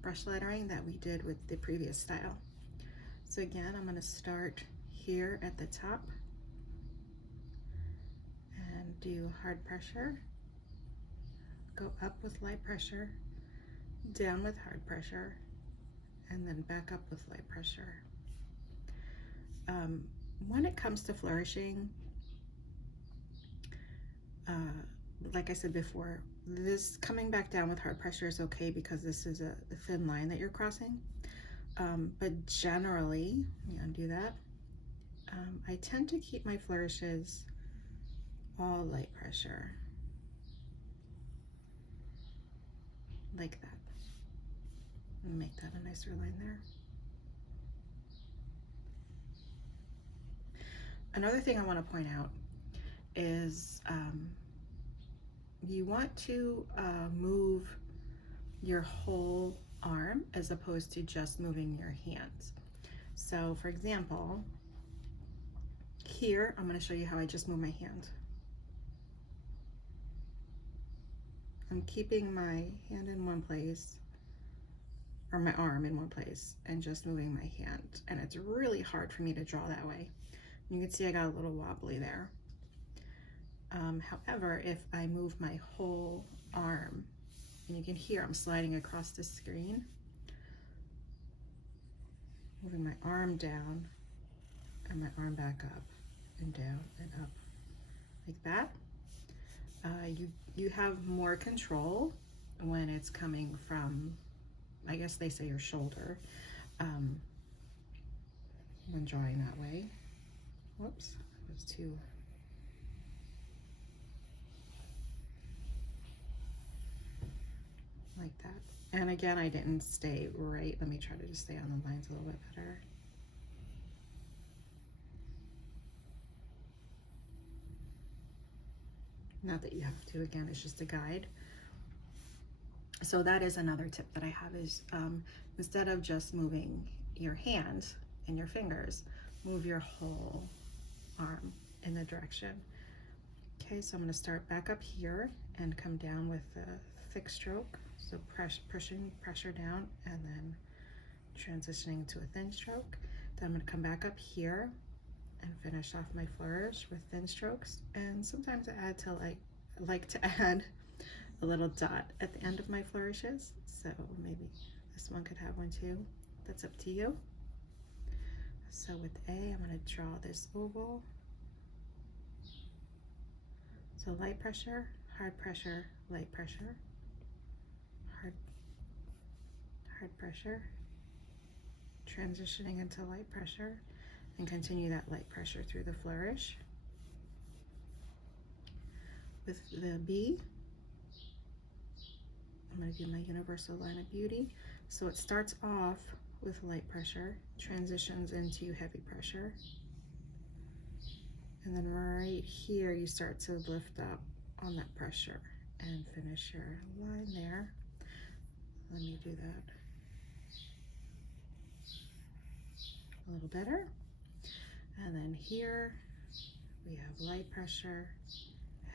brush lettering that we did with the previous style. So again, I'm going to start here at the top and do hard pressure, go up with light pressure, down with hard pressure, and then back up with light pressure. When it comes to flourishing, like I said before, this coming back down with hard pressure is okay because this is a thin line that you're crossing. But generally, let me undo that. I tend to keep my flourishes all light pressure, like that. And make that a nicer line there. Another thing I want to point out is you want to move your whole arm as opposed to just moving your hands. So for example, here I'm going to show you how I just move my hand. I'm keeping my hand in one place, or my arm in one place, and just moving my hand. And it's really hard for me to draw that way. You can see I got a little wobbly there. However, if I move my whole arm, and you can hear I'm sliding across the screen, moving my arm down and my arm back up and down and up like that, you have more control when it's coming from, I guess they say, your shoulder, when drawing that way. Whoops, it was too. Like that. And again, I didn't stay right. Let me try to just stay on the lines a little bit better. Not that you have to, again, it's just a guide. So that is another tip that I have is instead of just moving your hand and your fingers, move your whole arm in the direction. Okay, so I'm going to start back up here and come down with a thick stroke. So pushing pressure down and then transitioning to a thin stroke. Then I'm going to come back up here and finish off my flourish with thin strokes. And sometimes I like to add a little dot at the end of my flourishes. So maybe this one could have one too. That's up to you. So with A, I'm going to draw this oval. So light pressure, hard pressure, light pressure, hard pressure, transitioning into light pressure, and continue that light pressure through the flourish. With the B, I'm going to do my universal line of beauty. So it starts off with light pressure, transitions into heavy pressure, and then right here you start to lift up on that pressure and finish your line there. Let me do that. a little better. And then here we have light pressure,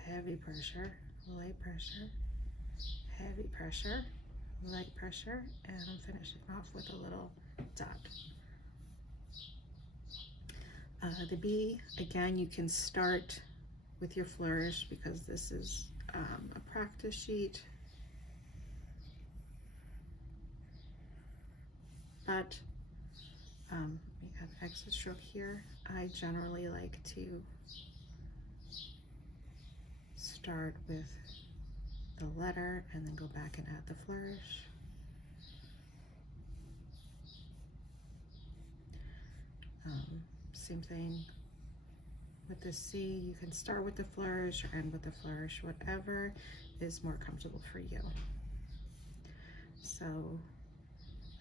heavy pressure, light pressure, heavy pressure, light pressure, and I'm finishing off with a little dot. The B, again, you can start with your flourish because this is a practice sheet, but we have exit stroke here. I generally like to start with the letter and then go back and add the flourish. Same thing with the C, you can start with the flourish or end with the flourish, whatever is more comfortable for you. So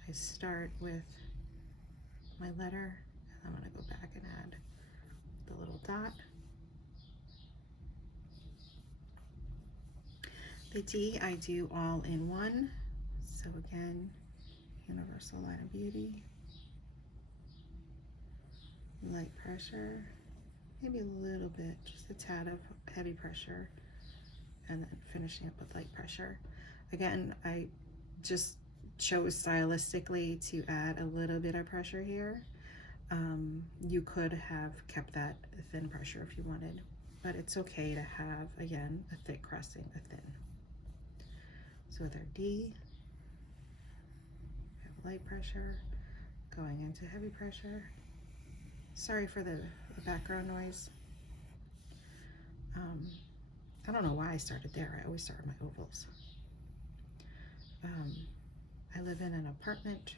I start with my letter and I'm gonna go back and add the little dot. The D I do all in one. So again, universal line of beauty, light pressure, maybe a little bit, just a tad of heavy pressure, and then finishing up with light pressure. Again, I just chose stylistically to add a little bit of pressure here. You could have kept that thin pressure if you wanted, but it's okay to have, again, a thick crossing a thin. So with our D, we have light pressure going into heavy pressure. Sorry for the background noise. I don't know why I started there. I always start with my ovals. I live in an apartment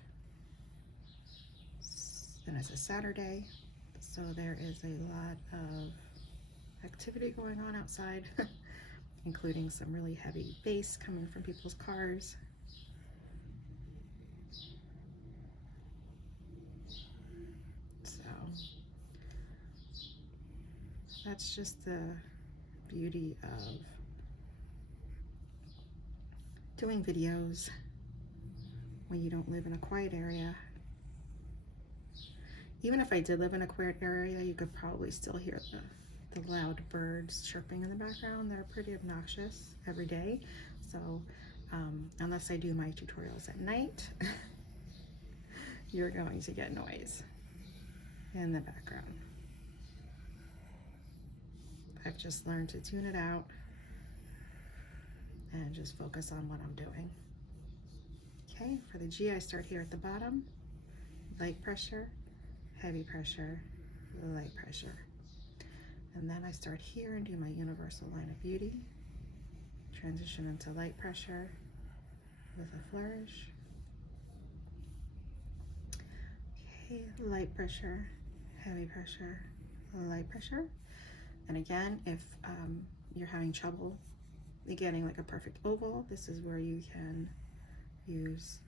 and it's a Saturday, so there is a lot of activity going on outside, including some really heavy bass coming from people's cars. So that's just the beauty of doing videos when you don't live in a quiet area. Even if I did live in a quiet area, you could probably still hear the loud birds chirping in the background. They're pretty obnoxious every day. So unless I do my tutorials at night, you're going to get noise in the background. I've just learned to tune it out and just focus on what I'm doing. Okay, for the G, I start here at the bottom, light pressure, heavy pressure, light pressure. And then I start here and do my universal line of beauty, transition into light pressure with a flourish. Okay, light pressure, heavy pressure, light pressure. And again, if you're having trouble getting like a perfect oval, this is where you can use,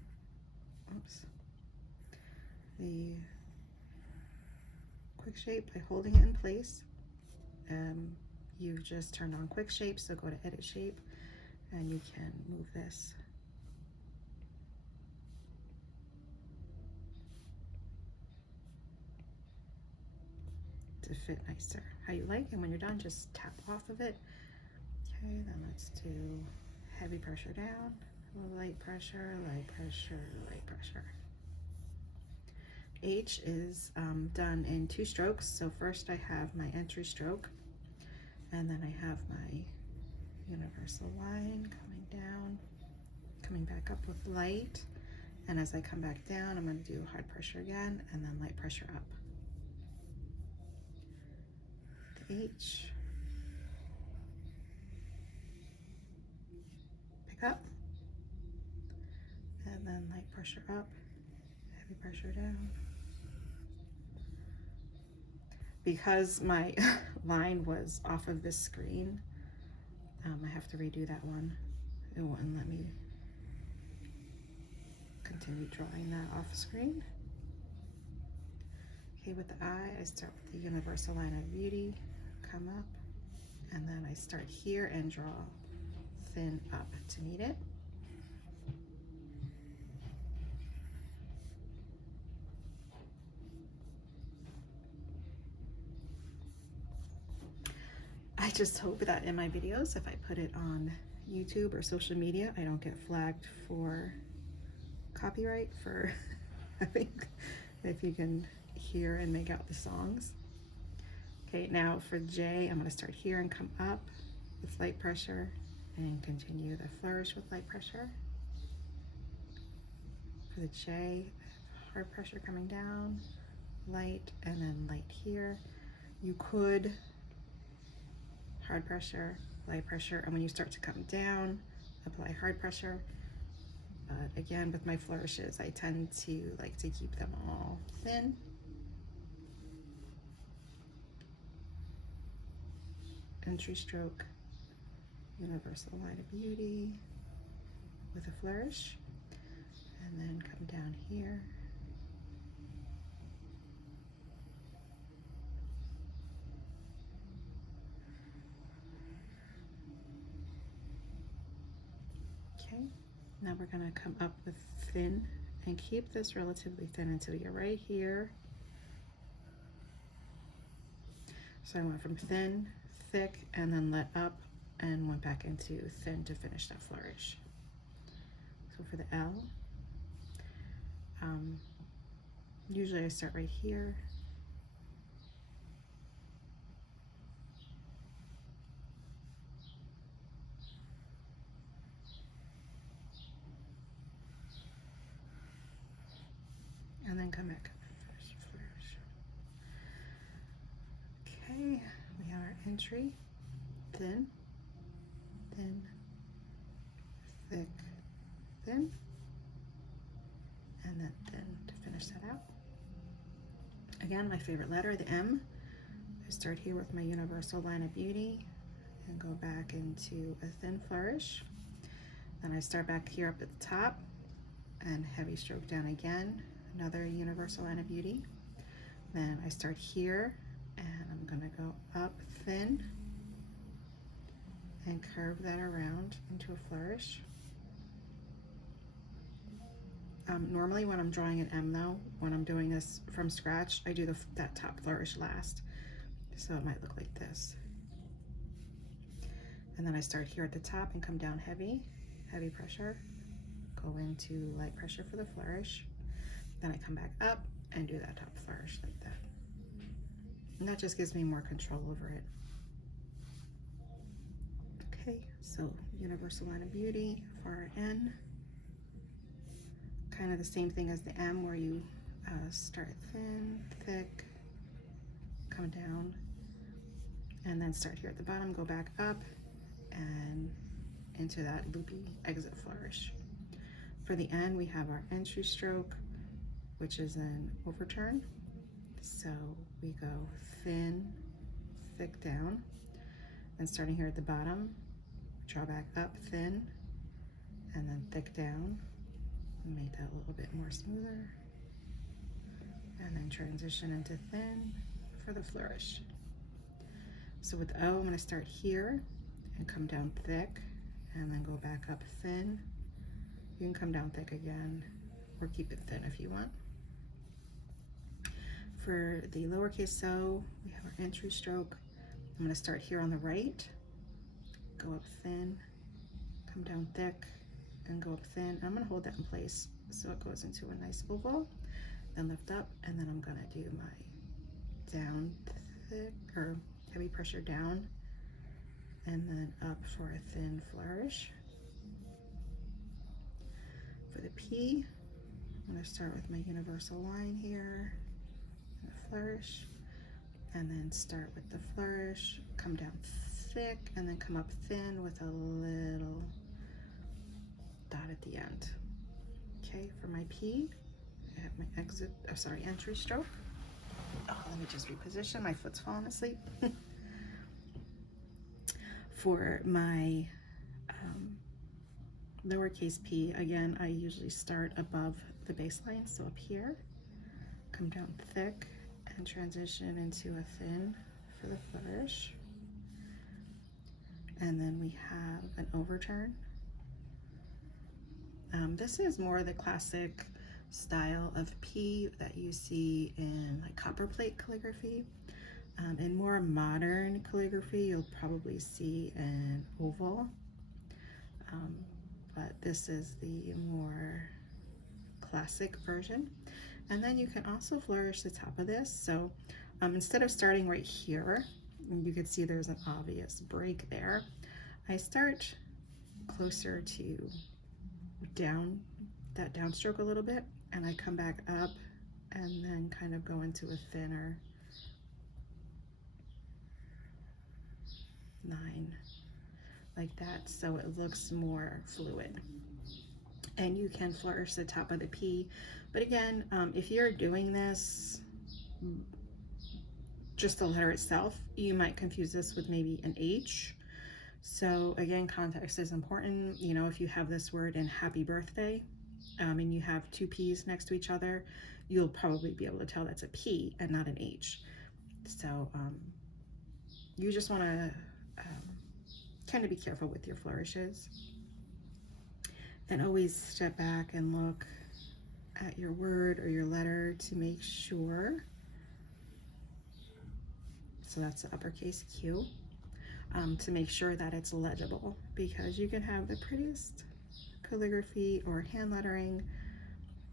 the quick shape by holding it in place. You've just turned on quick shape, so go to edit shape and you can move this. To fit nicer how you like, and when you're done, just tap off of it. Okay, then let's do heavy pressure down, light pressure, light pressure, light pressure. H is done in 2 strokes. So first I have my entry stroke, and then I have my universal line coming down, coming back up with light, and as I come back down, I'm going to do hard pressure again, and then light pressure up. The H, pick up, and then light pressure up, heavy pressure down. Because my line was off of this screen, I have to redo that one. It wouldn't let me continue drawing that off screen. Okay, with the I start with the universal line of beauty, come up, and then I start here and draw thin up to meet it. I just hope that in my videos, if I put it on YouTube or social media, I don't get flagged for copyright for having, if you can hear and make out the songs. Okay, now for J, I'm going to start here and come up with light pressure and continue the flourish with light pressure. For the J, hard pressure coming down, light, and then light here. You could hard pressure, light pressure, and when you start to come down, apply hard pressure. But again, with my flourishes, I tend to like to keep them all thin. Entry stroke, universal line of beauty with a flourish, and then come down here. Okay, now we're gonna come up with thin and keep this relatively thin until you're right here. So I went from thin, thick, and then let up and went back into thin to finish that flourish. So for the L, usually I start right here. And then come back up and finish the flourish. Okay, we have our entry, thin, thin, thick, thin, and then thin to finish that out. Again, my favorite letter, the M. I start here with my universal line of beauty and go back into a thin flourish. Then I start back here up at the top and heavy stroke down again, another universal line of beauty. Then I start here and I'm gonna go up thin and curve that around into a flourish. Normally when I'm drawing an M though, when I'm doing this from scratch, I do that top flourish last. So it might look like this. And then I start here at the top and come down heavy, heavy pressure, go into light pressure for the flourish. Then I come back up and do that top flourish like that. And that just gives me more control over it. Okay, so universal line of beauty for our N. Kind of the same thing as the M, where you start thin, thick, come down, and then start here at the bottom, go back up and into that loopy exit flourish. For the N, we have our entry stroke, which is an overturn. So we go thin, thick down, and starting here at the bottom, draw back up thin, and then thick down, and make that a little bit more smoother, and then transition into thin for the flourish. So with O, I'm going to start here and come down thick, and then go back up thin. You can come down thick again, or keep it thin if you want. For the lowercase o, we have our entry stroke. I'm going to start here on the right, go up thin, come down thick, and go up thin. I'm going to hold that in place so it goes into a nice oval, then lift up, and then I'm going to do my down thick or heavy pressure down, and then up for a thin flourish. For the P, I'm going to start with my universal line here, and a flourish, and then start with the flourish, come down thick, and then come up thin with a little dot at the end. Okay, for my P, I have my entry stroke. Oh, let me just reposition, my foot's falling asleep. For my lowercase p, again, I usually start above the baseline, so up here, come down thick, and transition into a thin for the flourish. And then we have an overturn. This is more the classic style of P that you see in like copperplate calligraphy. In more modern calligraphy, you'll probably see an oval, but this is the more classic version. And then you can also flourish the top of this. So instead of starting right here, you can see there's an obvious break there. I start closer to that downstroke a little bit, and I come back up and then kind of go into a thinner line like that, so it looks more fluid. And you can flourish the top of the P, but again, if you're doing this just the letter itself, you might confuse this with maybe an H. So again, context is important. You know, if you have this word in happy birthday, and you have two P's next to each other, you'll probably be able to tell that's a P and not an H. So you just want to kind of be careful with your flourishes, and always step back and look at your word or your letter to make sure. So that's the uppercase Q, to make sure that it's legible, because you can have the prettiest calligraphy or hand lettering,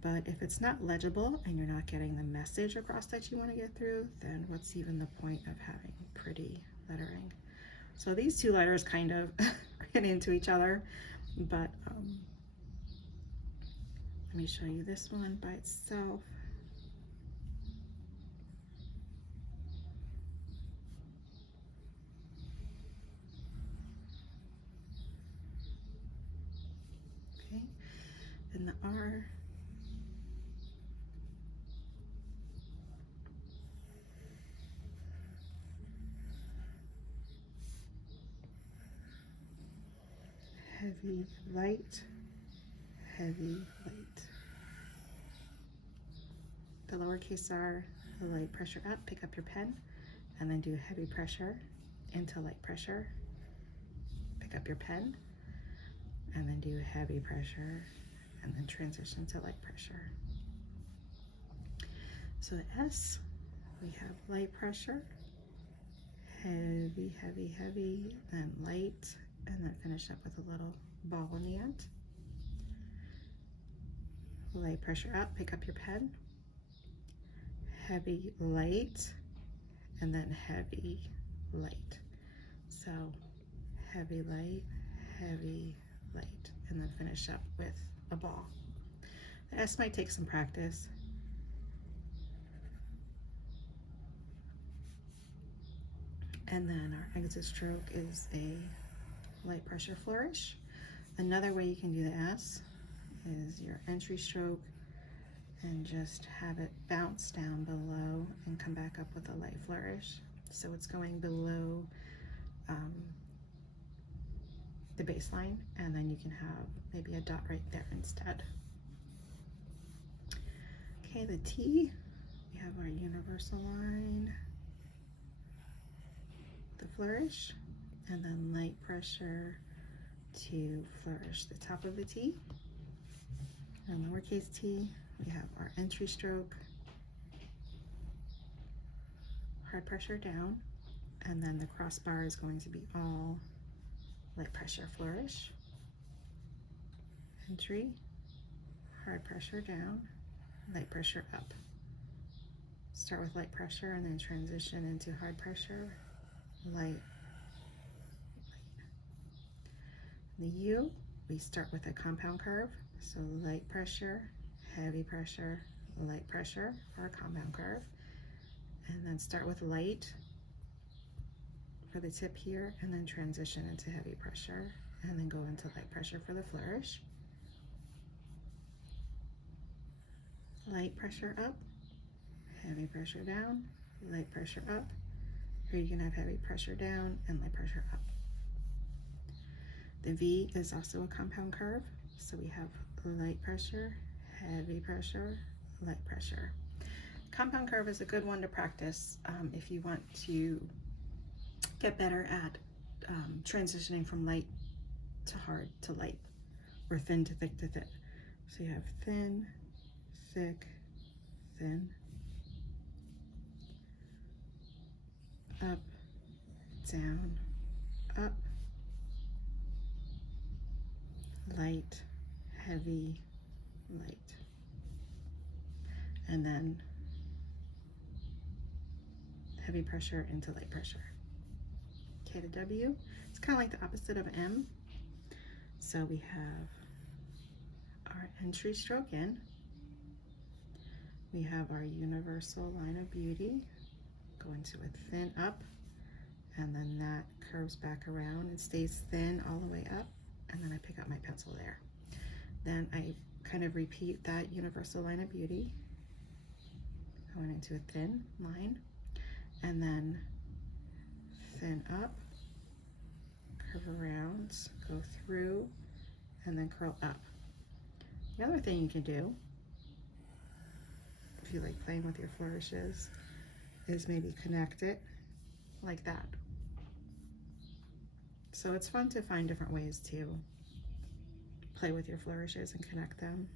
but if it's not legible and you're not getting the message across that you want to get through, then what's even the point of having pretty lettering? So these two letters kind of ran into each other, but let me show you this one by itself. Okay, then the R. Heavy, light, heavy, light. The lowercase r, the light pressure up, pick up your pen, and then do heavy pressure into light pressure. Pick up your pen, and then do heavy pressure, and then transition to light pressure. So the S, we have light pressure, heavy, heavy, heavy, then light, and then finish up with a little ball in the end. Light pressure up, pick up your pen, heavy, light, and then heavy, light. So heavy, light, and then finish up with a ball. The S might take some practice. And then our exit stroke is a light pressure flourish. Another way you can do the S is your entry stroke and just have it bounce down below and come back up with a light flourish. So it's going below the baseline, and then you can have maybe a dot right there instead. Okay, the T, we have our universal line, the flourish, and then light pressure to flourish the top of the T. And lowercase t, we have our entry stroke, hard pressure down, and then the crossbar is going to be all light pressure flourish. Entry, hard pressure down, light pressure up. Start with light pressure and then transition into hard pressure, light. The U, we start with a compound curve, so light pressure, heavy pressure, light pressure for a compound curve, and then start with light for the tip here, and then transition into heavy pressure, and then go into light pressure for the flourish. Light pressure up, heavy pressure down, light pressure up, or you can have heavy pressure down and light pressure up. The V is also a compound curve, so we have light pressure, heavy pressure, light pressure. Compound curve is a good one to practice if you want to get better at transitioning from light to hard to light, or thin to thick to thin. So you have thin, thick, thin. up, down, up, light, heavy, light, and then heavy pressure into light pressure. K to W, it's kind of like the opposite of M. So we have our entry stroke in, we have our universal line of beauty, go into a thin up, and then that curves back around and stays thin all the way up, and then I pick up my pencil there. Then I kind of repeat that universal line of beauty, going into a thin line, and then thin up, curve around, go through, and then curl up. The other thing you can do, if you like playing with your flourishes, is maybe connect it like that. So it's fun to find different ways to play with your flourishes and connect them.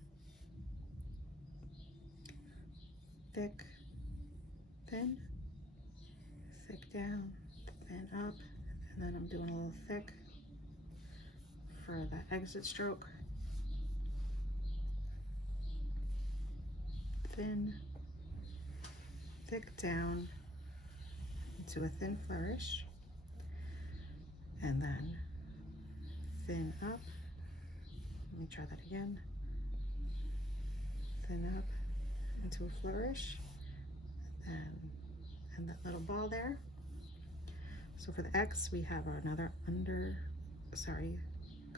Thick, thin, thick down, thin up, and then I'm doing a little thick for the exit stroke. Thin, thick down into a thin flourish, and then thin up. Let me try that again. Thin up into a flourish, and that little ball there. So for the X, we have another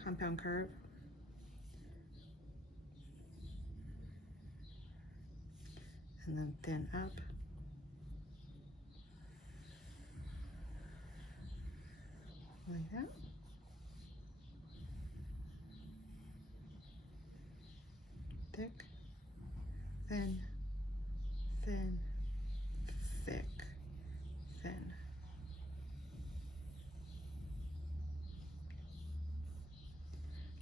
compound curve. And then thin up. Like that. Thick, thin, thin, thick, thin.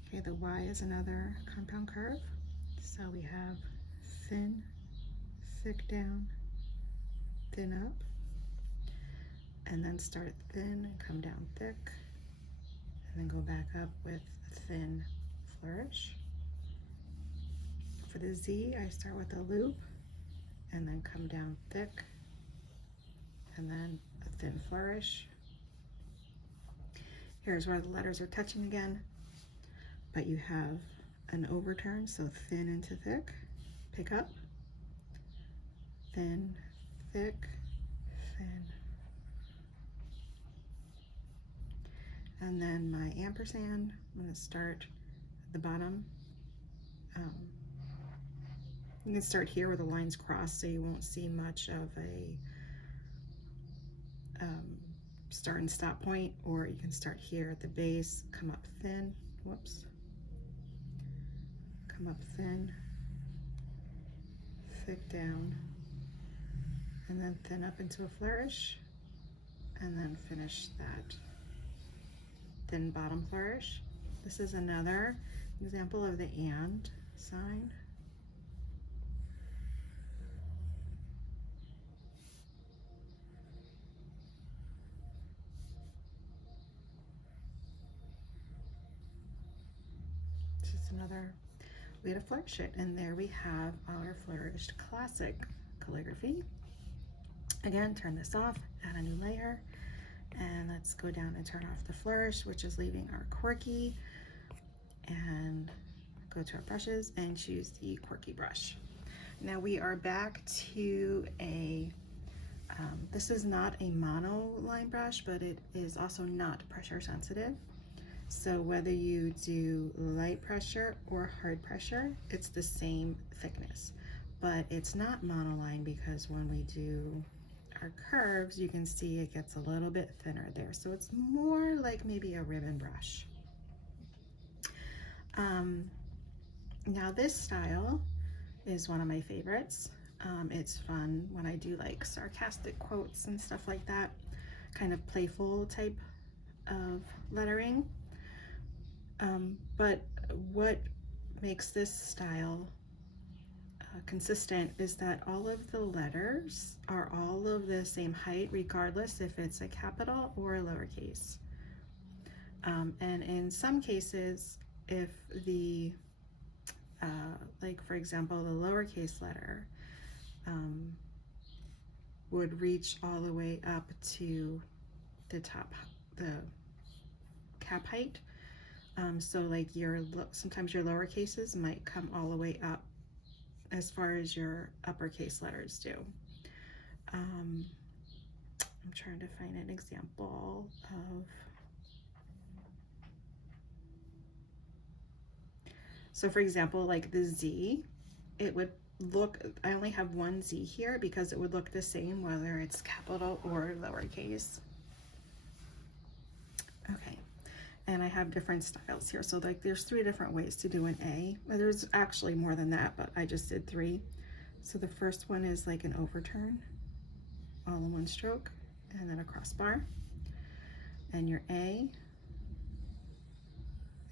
Okay, the Y is another compound curve. So we have thin, thick down, thin up, and then start thin and come down thick, and then go back up with a thin flourish. For the Z, I start with a loop and then come down thick, and then a thin flourish. Here's where the letters are touching again, but you have an overturn, so thin into thick, pick up, thin, thick, thin. And then my ampersand, I'm going to start at the bottom. You can start here where the lines cross, so you won't see much of a start and stop point, or you can start here at the base, come up thin, whoops, come up thin, thick down, and then thin up into a flourish, and then finish that thin bottom flourish. This is another example of the and sign. This is another way to flourish it, and there we have our Flourished classic calligraphy. Again, turn this off, add a new layer, and let's go down and turn off the flourish, which is leaving our Quirky, and go to our brushes and choose the Quirky brush. Now we are back to a, this is not a monoline brush, but it is also not pressure sensitive. So whether you do light pressure or hard pressure, it's the same thickness, but it's not monoline because when we do our curves, you can see it gets a little bit thinner there. So it's more like maybe a ribbon brush. Now this style is one of my favorites. It's fun when I do like sarcastic quotes and stuff like that, kind of playful type of lettering. But what makes this style consistent is that all of the letters are all of the same height, regardless if it's a capital or a lowercase. And in some cases, if the, like for example, the lowercase letter would reach all the way up to the top, the cap height. So like sometimes your lower cases might come all the way up as far as your uppercase letters do. I'm trying to find an example of, so for example, like the Z, it would look, I only have one Z here because it would look the same whether it's capital or lowercase. Okay, and I have different styles here. So like there's 3 different ways to do an A. Well, there's actually more than that, but I just did 3. So the first one is like an overturn, all in one stroke, and then a crossbar. And your A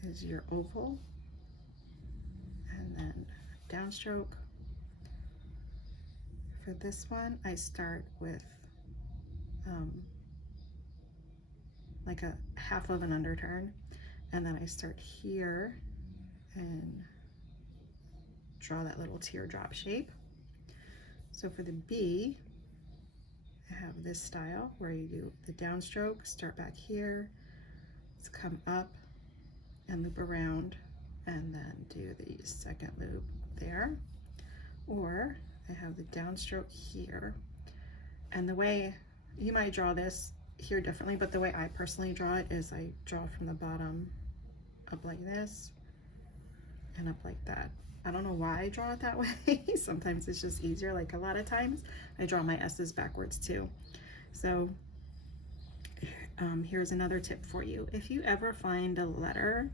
is your oval, and then downstroke. For this one, I start with like a half of an underturn, and then I start here and draw that little teardrop shape. So for the B, I have this style where you do the downstroke, start back here, let's come up and loop around, and then do the second loop there. Or I have the downstroke here, and the way you might draw this here differently, but the way I personally draw it is I draw from the bottom up like this and up like that. I don't know why I draw it that way. Sometimes it's just easier. Like a lot of times I draw my S's backwards too. So here's another tip for you. If you ever find a letter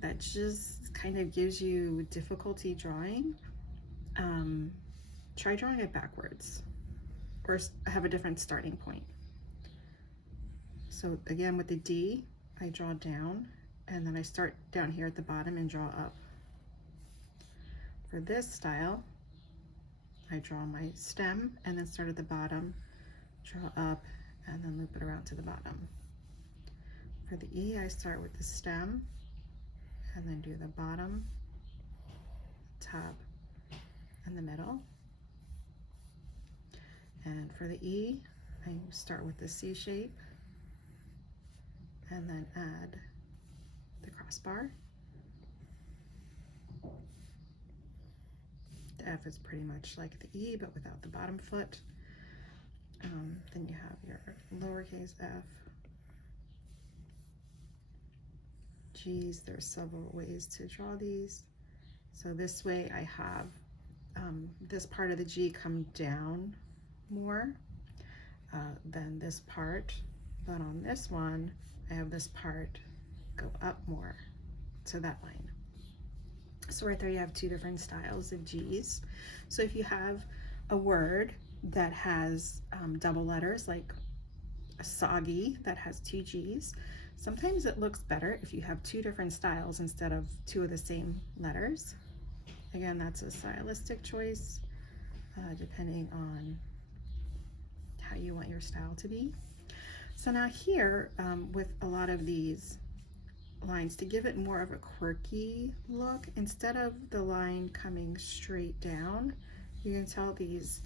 that just kind of gives you difficulty drawing, try drawing it backwards or have a different starting point. So again, with the D, I draw down, and then I start down here at the bottom and draw up. For this style, I draw my stem and then start at the bottom, draw up, and then loop it around to the bottom. For the E, I start with the stem and then do the bottom, top, and the middle. And for the E, I start with the C shape and then add the crossbar. The F is pretty much like the E, but without the bottom foot. Then you have your lowercase f. G's, there's several ways to draw these. So this way I have this part of the G come down more than this part, but on this one, I have this part go up more to that line. So right there you have 2 different styles of G's. So if you have a word that has double letters, like a soggy that has 2 G's, sometimes it looks better if you have 2 different styles instead of 2 of the same letters. Again, that's a stylistic choice, depending on how you want your style to be. So now here, with a lot of these lines, to give it more of a quirky look, instead of the line coming straight down, you can tell these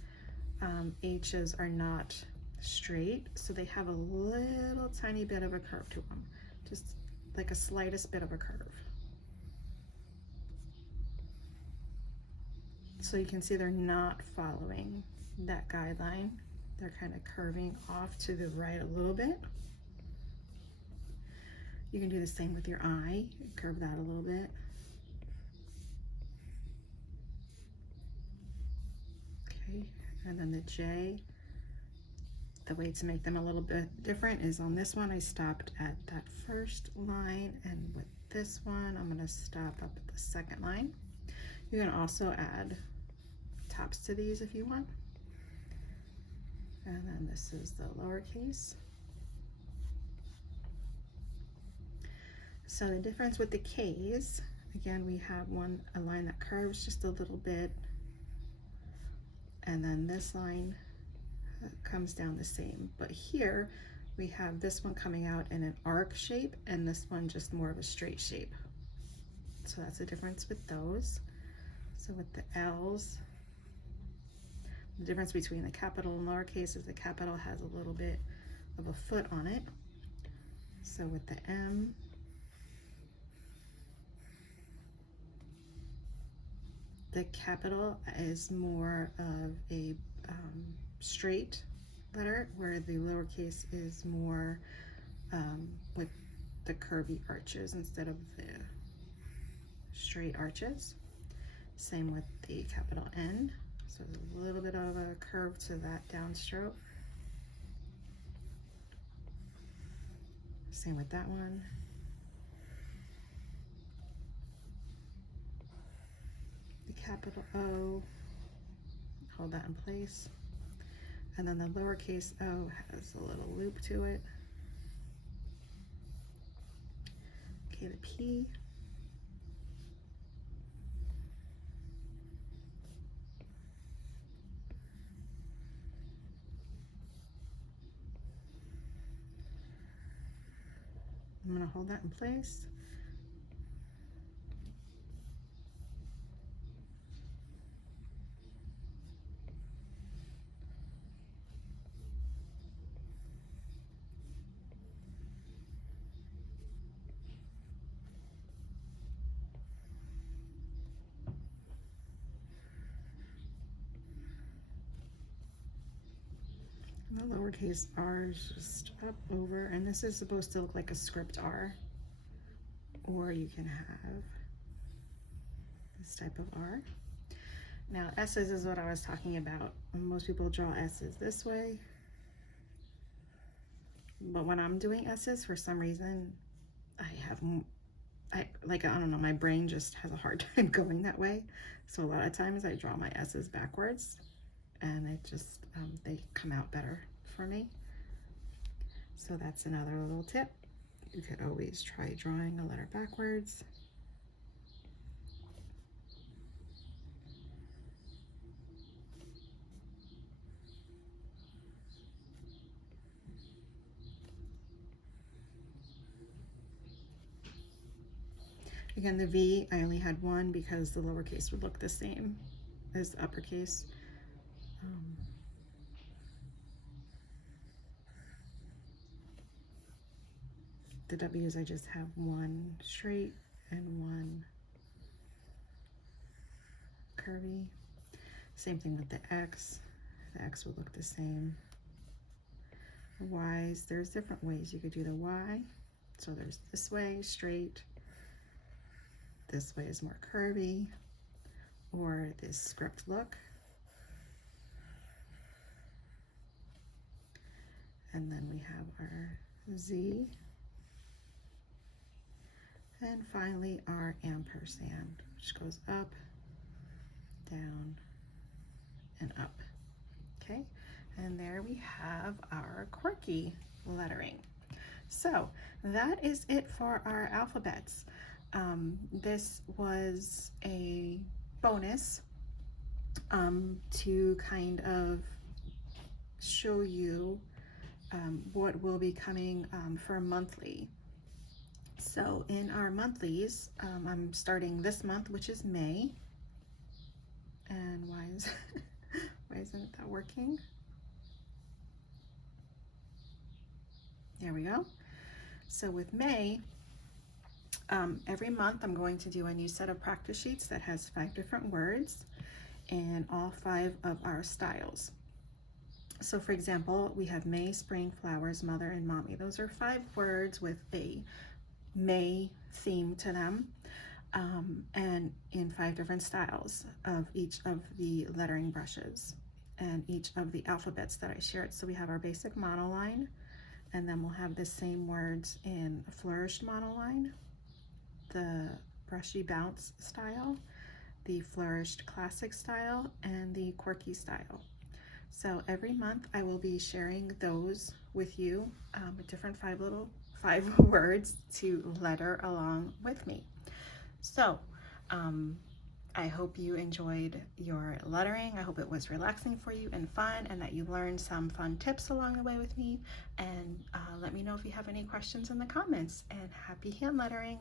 H's are not straight, so they have a little tiny bit of a curve to them, just like a slightest bit of a curve. So you can see they're not following that guideline. They're kind of curving off to the right a little bit. You can do the same with your I, curve that a little bit. Okay, and then the J, the way to make them a little bit different is on this one, I stopped at that first line, and with this one, I'm gonna stop up at the second line. You can also add tops to these if you want. And then this is the lowercase. So the difference with the K's, again, we have a line that curves just a little bit, and then this line comes down the same. But here we have this one coming out in an arc shape and this one just more of a straight shape. So that's the difference with those. So with the L's, the difference between the capital and lowercase is the capital has a little bit of a foot on it. So with the M, the capital is more of a straight letter, where the lowercase is more with the curvy arches instead of the straight arches. Same with the capital N. So there's a little bit of a curve to that downstroke. Same with that one. The capital O, hold that in place. And then the lowercase o has a little loop to it. Okay, the P. I'm going to hold that in place. The lowercase r is just up over, and this is supposed to look like a script R, or you can have this type of R. Now S's is what I was talking about. Most people draw S's this way, but when I'm doing S's, for some reason, I don't know, my brain just has a hard time going that way. So a lot of times I draw my S's backwards, and it just, they come out better for me. So that's another little tip. You could always try drawing a letter backwards. Again, the V, I only had one because the lowercase would look the same as the uppercase. The W's, I just have one straight and one curvy. Same thing with the X. The X would look the same. The Y's, there's different ways you could do the Y. So there's this way, straight. This way is more curvy, or this script look. And then we have our Z. And finally our ampersand, which goes up, down, and up. Okay, and there we have our Quirky lettering. So that is it for our alphabets. This was a bonus to kind of show you what will be coming for monthly. So in our monthlies, I'm starting this month, which is May. And why isn't that working? There we go. So with May, every month I'm going to do a new set of practice sheets that has 5 different words and all 5 of our styles. So for example, we have May, spring, flowers, mother, and mommy. Those are 5 words with a May theme to them, and in 5 different styles of each of the lettering brushes and each of the alphabets that I shared. So we have our basic monoline, and then we'll have the same words in Flourished monoline, the Brushy bounce style, the Flourished classic style, and the Quirky style. So every month I will be sharing those with you, with different 5 words to letter along with me. So I hope you enjoyed your lettering. I hope it was relaxing for you and fun, and that you learned some fun tips along the way with me. And let me know if you have any questions in the comments, and happy hand lettering.